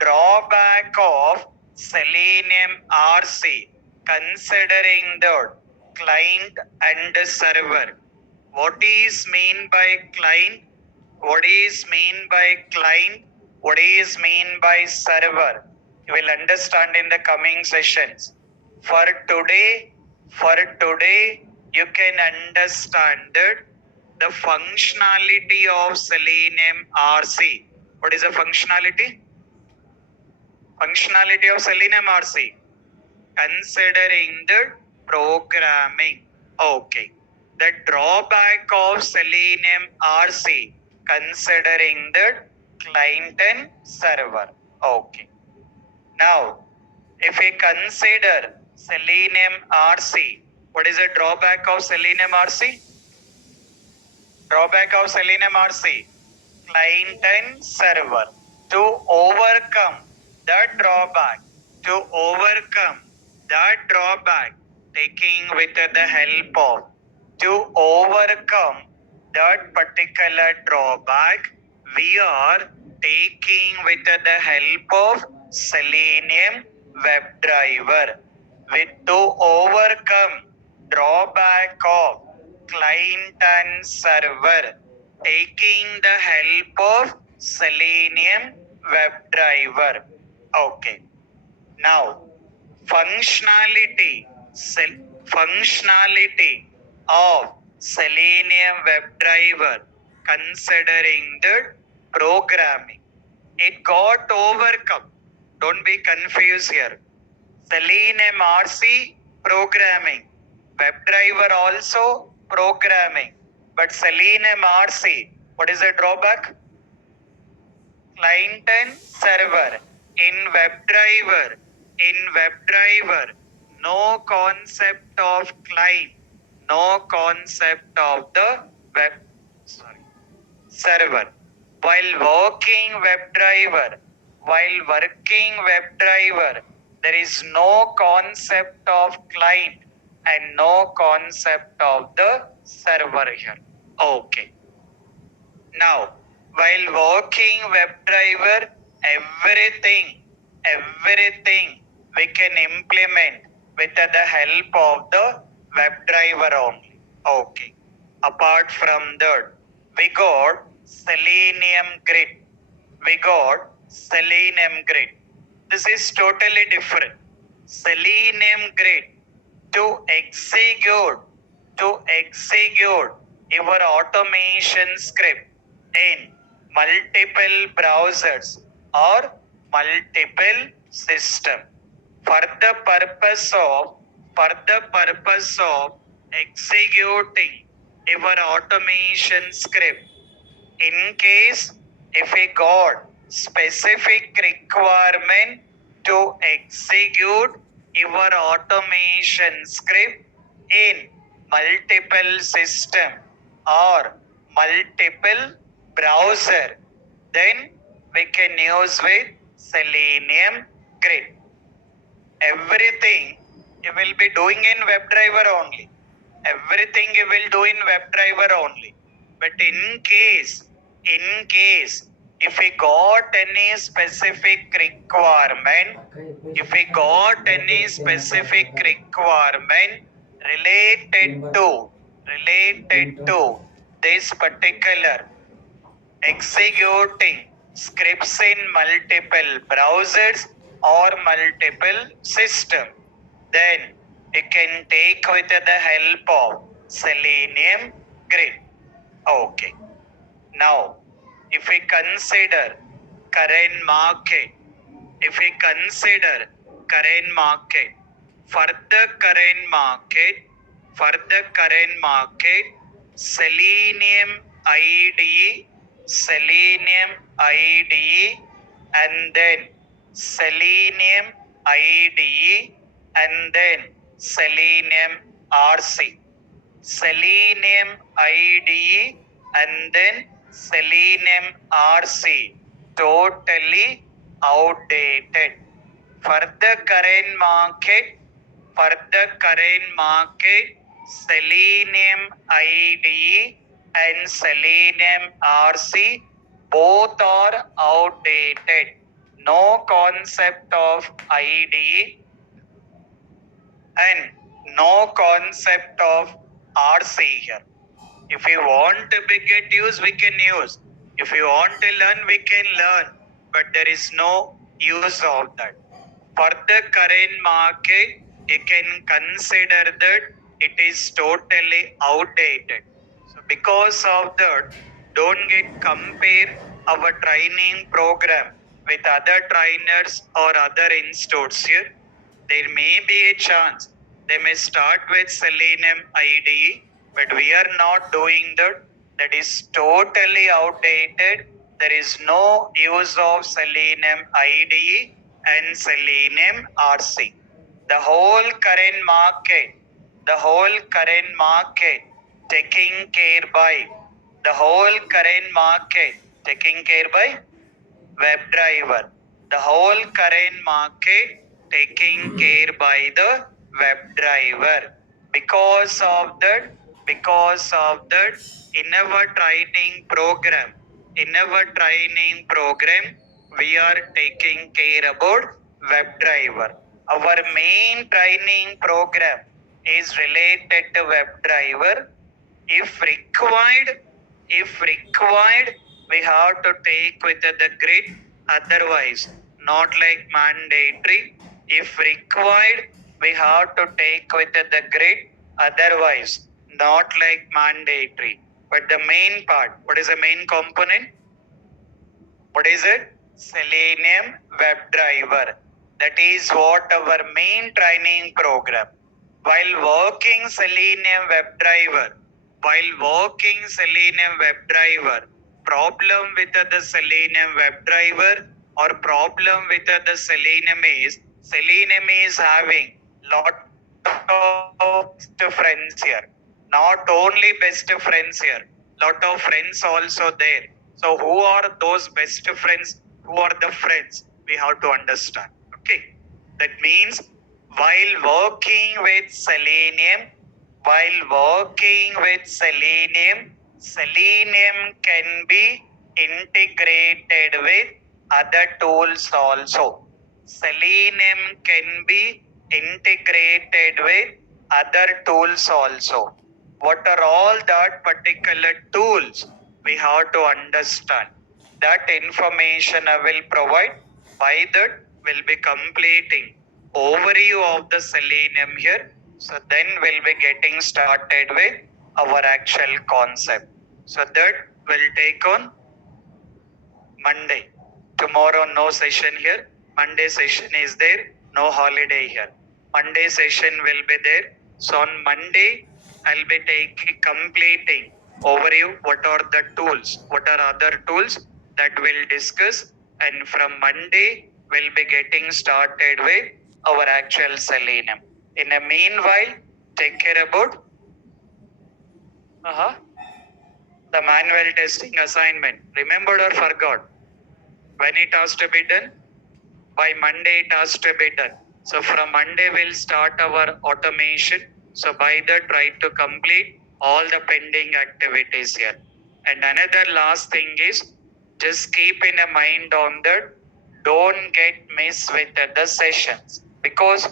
drawback of selenium RC considering the client and server. What is mean by client? What is mean by client? What is mean by server? You will understand in the coming sessions. For today, you can understand the functionality of Selenium RC. What is the functionality? Functionality of Selenium RC. Considering the programming. Okay. The drawback of Selenium RC considering the client and server. Okay. Now, if we consider Selenium RC, what is the drawback of Selenium RC? Drawback of Selenium RC, client and server. To overcome that drawback, taking with the help of, to overcome that particular drawback, we are taking with the help of Selenium WebDriver. To overcome drawback of client and server, taking the help of Selenium WebDriver. Okay. Now, functionality of Selenium WebDriver considering the programming. It got overcome. Don't be confused here. Selenium RC programming. WebDriver also programming. But Selenium RC, what is the drawback? Client and server. In WebDriver, no concept of client, no concept of the server. While working WebDriver, there is no concept of client and no concept of the server here. Okay. Now, while working WebDriver, everything we can implement with the help of the WebDriver only. Okay. Apart from that, we got Selenium Grid. This is totally different. Selenium Grid to execute your automation script in multiple browsers or multiple system for the purpose of executing your automation script. In case if we got specific requirement to execute your automation script in multiple system or multiple browser, then we can use with Selenium Grid. Everything you will be doing in WebDriver only. But in case if we got any specific requirement, related to this particular executing scripts in multiple browsers or multiple system, then you can take with the help of Selenium Grid. Okay. Now, if we consider current market, for the current market, Selenium IDE, and then Selenium IDE, and then Selenium RC. Selenium IDE and then Selenium RC totally outdated. For the current market, Selenium IDE and Selenium RC both are outdated. no concept of ID and no concept of RC here. If we want to get use, we can use. If we want to learn, we can learn. But there is no use of that. For the current market, you can consider that it is totally outdated. So because of that, don't get compare our training program with other trainers or other institutes here. There may be a chance they may start with Selenium IDE, but we are not doing that. That is totally outdated. There is no use of Selenium IDE and Selenium RC. The whole current market taking care by the whole current market taking care by WebDriver. The whole current market taking care by the WebDriver. Because of that, in our training program, we are taking care about WebDriver. Our main training program is related to WebDriver. If required, we have to take with the grid, otherwise not like mandatory. If required, we have to take with the grid, otherwise not like mandatory. But the main part, what is the main component? What is it? Selenium WebDriver. That is what our main training program. While working Selenium WebDriver, problem with the Selenium WebDriver or problem with the Selenium is having lot of best friends here. Not only best friends here, lot of friends also there. So who are those best friends? Who are the friends? We have to understand. Okay. That means while working with Selenium, Selenium can be integrated with other tools also. Selenium can be integrated with other tools also. What are all that particular tools? We have to understand. That information I will provide. By that, we'll be completing overview of the Selenium here. So then we'll be getting started with our actual concept. So that will take on Monday. Tomorrow no session here. Monday session is there. No holiday here. Monday session will be there. So on Monday, I'll be completing overview. What are the tools? What are other tools that we'll discuss? And from Monday, we'll be getting started with our actual Selenium. In the meanwhile, take care about the manual testing assignment. Remembered or forgot? When it has to be done? By Monday it has to be done. So from Monday we'll start our automation. So by that try to complete all the pending activities here. And another last thing is just keep in a mind on that. Don't get missed with the sessions, because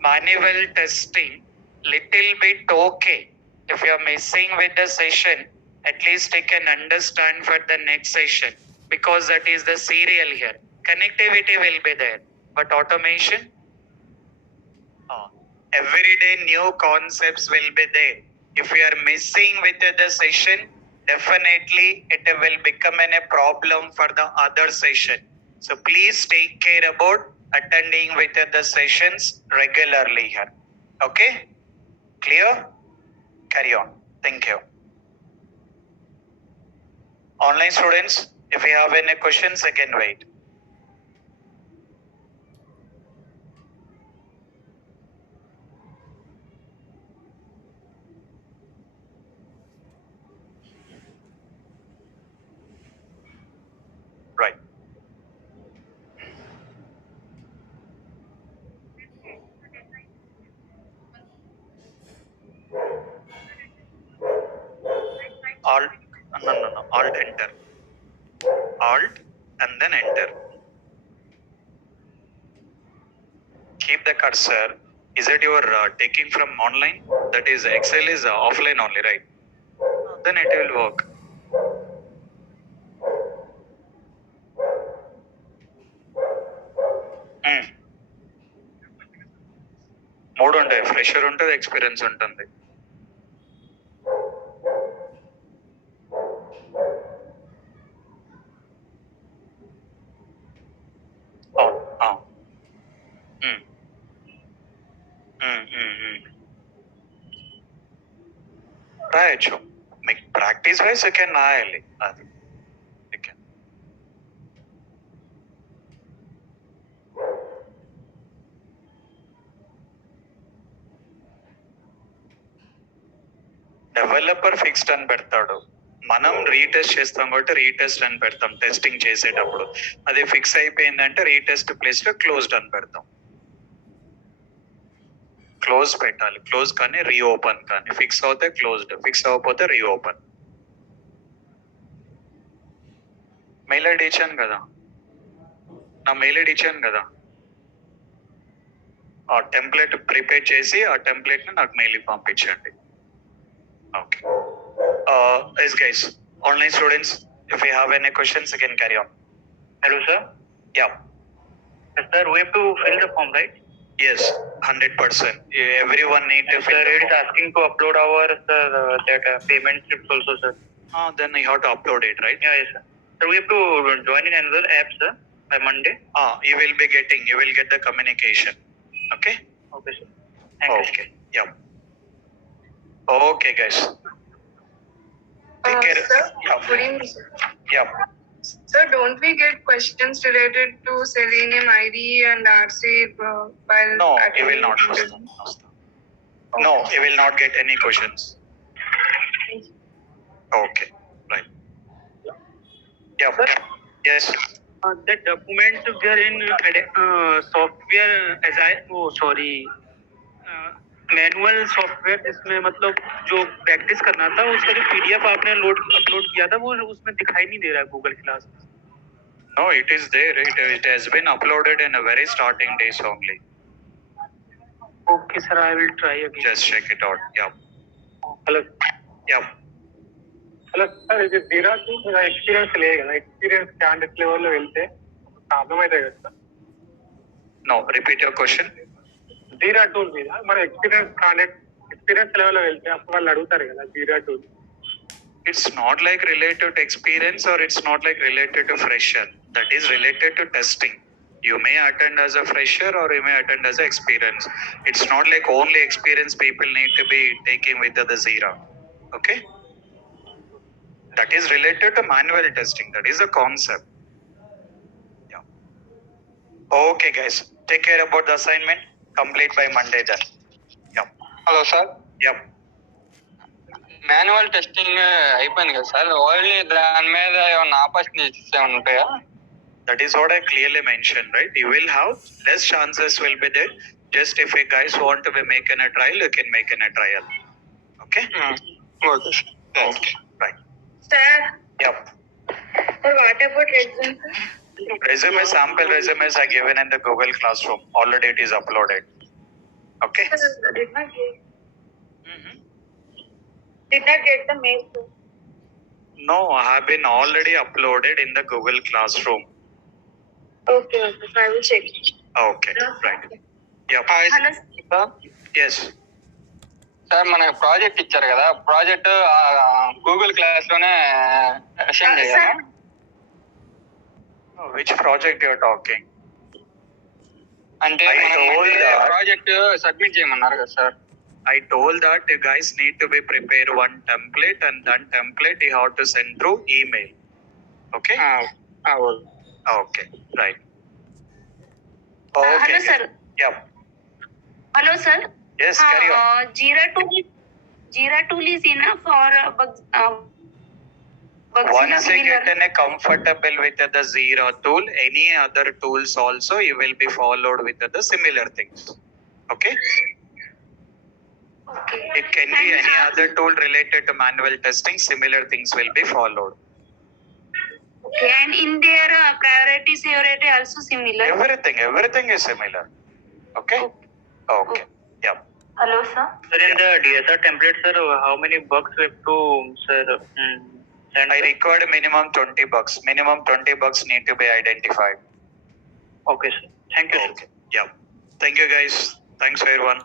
manual testing little bit okay. If you are missing with the session, at least you can understand for the next session, because that is the serial here. Connectivity will be there, but automation, every day new concepts will be there. If you are missing with the session, definitely it will become a problem for the other session. So please take care about attending with the sessions regularly here. Okay? Clear? Carry on. Thank you. Online students, if you have any questions, I can wait. Right. Alt, no. Alt enter. Alt and then enter. keep the cursor. Is it your taking from online? That is Excel is offline only, right? Then it will work. మూడు ఉంటాయి, fresher ఉంటుంది, experience ఉంటుంది. అవును, అవును. రాయొచ్చు, మీకు practice wise second రాయాలి అది. డెవలపర్ ఫిక్స్డ్ అని పెడతాడు, మనం రీటెస్ట్ చేస్తాం కాబట్టి రీటెస్ట్ అని పెడతాం టెస్టింగ్ చేసేటప్పుడు. అది ఫిక్స్ అయిపోయిందంటే రీటెస్ట్ ప్లేస్ లో క్లోజ్డ్ అని పెడతాం. క్లోజ్ పెట్టాలి, క్లోజ్ కానీ రీఓపెన్ కానీ. ఫిక్స్ అవుతే క్లోజ్డ్, ఫిక్స్ అవ్వకపోతే రీఓపెన్. మెయిల్ ఐడి ఇచ్చాను కదా, నా మెయిల్ ఐడి ఇచ్చాను కదా, ఆ టెంప్లెట్ ప్రిపేర్ చేసి ఆ టెంప్లెట్ ని నాకు మెయిల్ పంపించండి. Okay. Yes guys, online students, if you have any questions you can carry on. Hello sir. Yeah. Yes, sir, we have to fill the form, right? Yes, 100%. Everyone need to fill Sir, the it is form. asking to upload our that payment slips also, sir. Then you have to upload it, right? Yeah, yes, sir. Sir, we have to join in another app, sir, by Monday. You will get the communication. Okay? Okay, sir. Thank you. Okay. Yeah. Okay guys. Take care. Sir, Yeah. good evening, sir. Yeah. Sir, don't we get questions related to Selenium ID and RC while No, you attending will not. interview? No, you will not get any questions. Okay. Right. Yeah. Sir? Yes. That documents we are in software as manual software, जिसमें मतलब जो practice करना था उसका जो PDF आपने upload किया था वो उसमें दिखाई नहीं दे रहा है गूगल क्लास में. No, it is there. It has been uploaded in a very starting days only. Okay sir, I will try again. Just check it out. Yeah. Hello. Yeah. Hello sir, ఇది జీరాకి మీరు experience లేదు కదా, experience candidate లెవెల్లో వెళ్తే problem అయితే కదా sir? No, repeat your question. Jeera tool మీద మన ఎక్స్పీరియన్స్ లెవెల్లో వెళ్తే అప్పుడు వాళ్ళు అడుగుతారు కదా జీరా tool. It's not like related to experience or it's not like related to fresher. That is related to testing. You may attend as a fresher or you may attend as an experience. It's not like only experienced people need to be taking with the Zira. Okay? That is related to manual testing. That is the concept. Yeah. Okay guys, take care about the assignment. Complete by Monday then. Yeah. Hello sir, Yeah. Manual testing అయిపోయింది కదా sir, only దాని మీద ఏమైనా opportunities ఏమైనా ఉంటాయా? That is what I clearly mentioned, right? You will have less chances will be there. Just if you guys want to be making a trial, you can make in a trial. Okay? Okay sir, thank you. Right. Sir, Yep. sir, what about resume, sir? Sample resumes are given in the Google Classroom. Already it is uploaded. Okay? Sir, did not get the mail, sir. No, have been already uploaded in the Google Classroom. Okay, so I will check. Okay, right. Yep. Hello, sir, Yes. Sir మనకి project ఇచ్చారు కదా, project Google class లోనే send చేయాలా? sir. Which project you are talking? అంటే I told that. Project submit చేయమన్నారు కదా sir. I told that you guys need to be prepare one template and that template you have to send through email. Okay? Okay, right. Okay. Hello, sir. Yep. Hello, sir. Yes, carry on. Jira tool is enough for Once you get in a comfortable with the Zira tool, any other tools also you will be followed with the similar things. Okay? Okay. It can be any other tool related to manual testing, similar things will be followed. Okay, and in their priority severity also similar. Everything is similar. Okay. Okay. Yeah. Hello, sir. Sir, in the DSR template, sir, how many bugs we have to, sir, send? I required minimum 20 bucks. Minimum 20 bucks need to be identified. Okay, sir. Thank you, sir. Okay. Yeah. Thank you, guys. Thanks, everyone.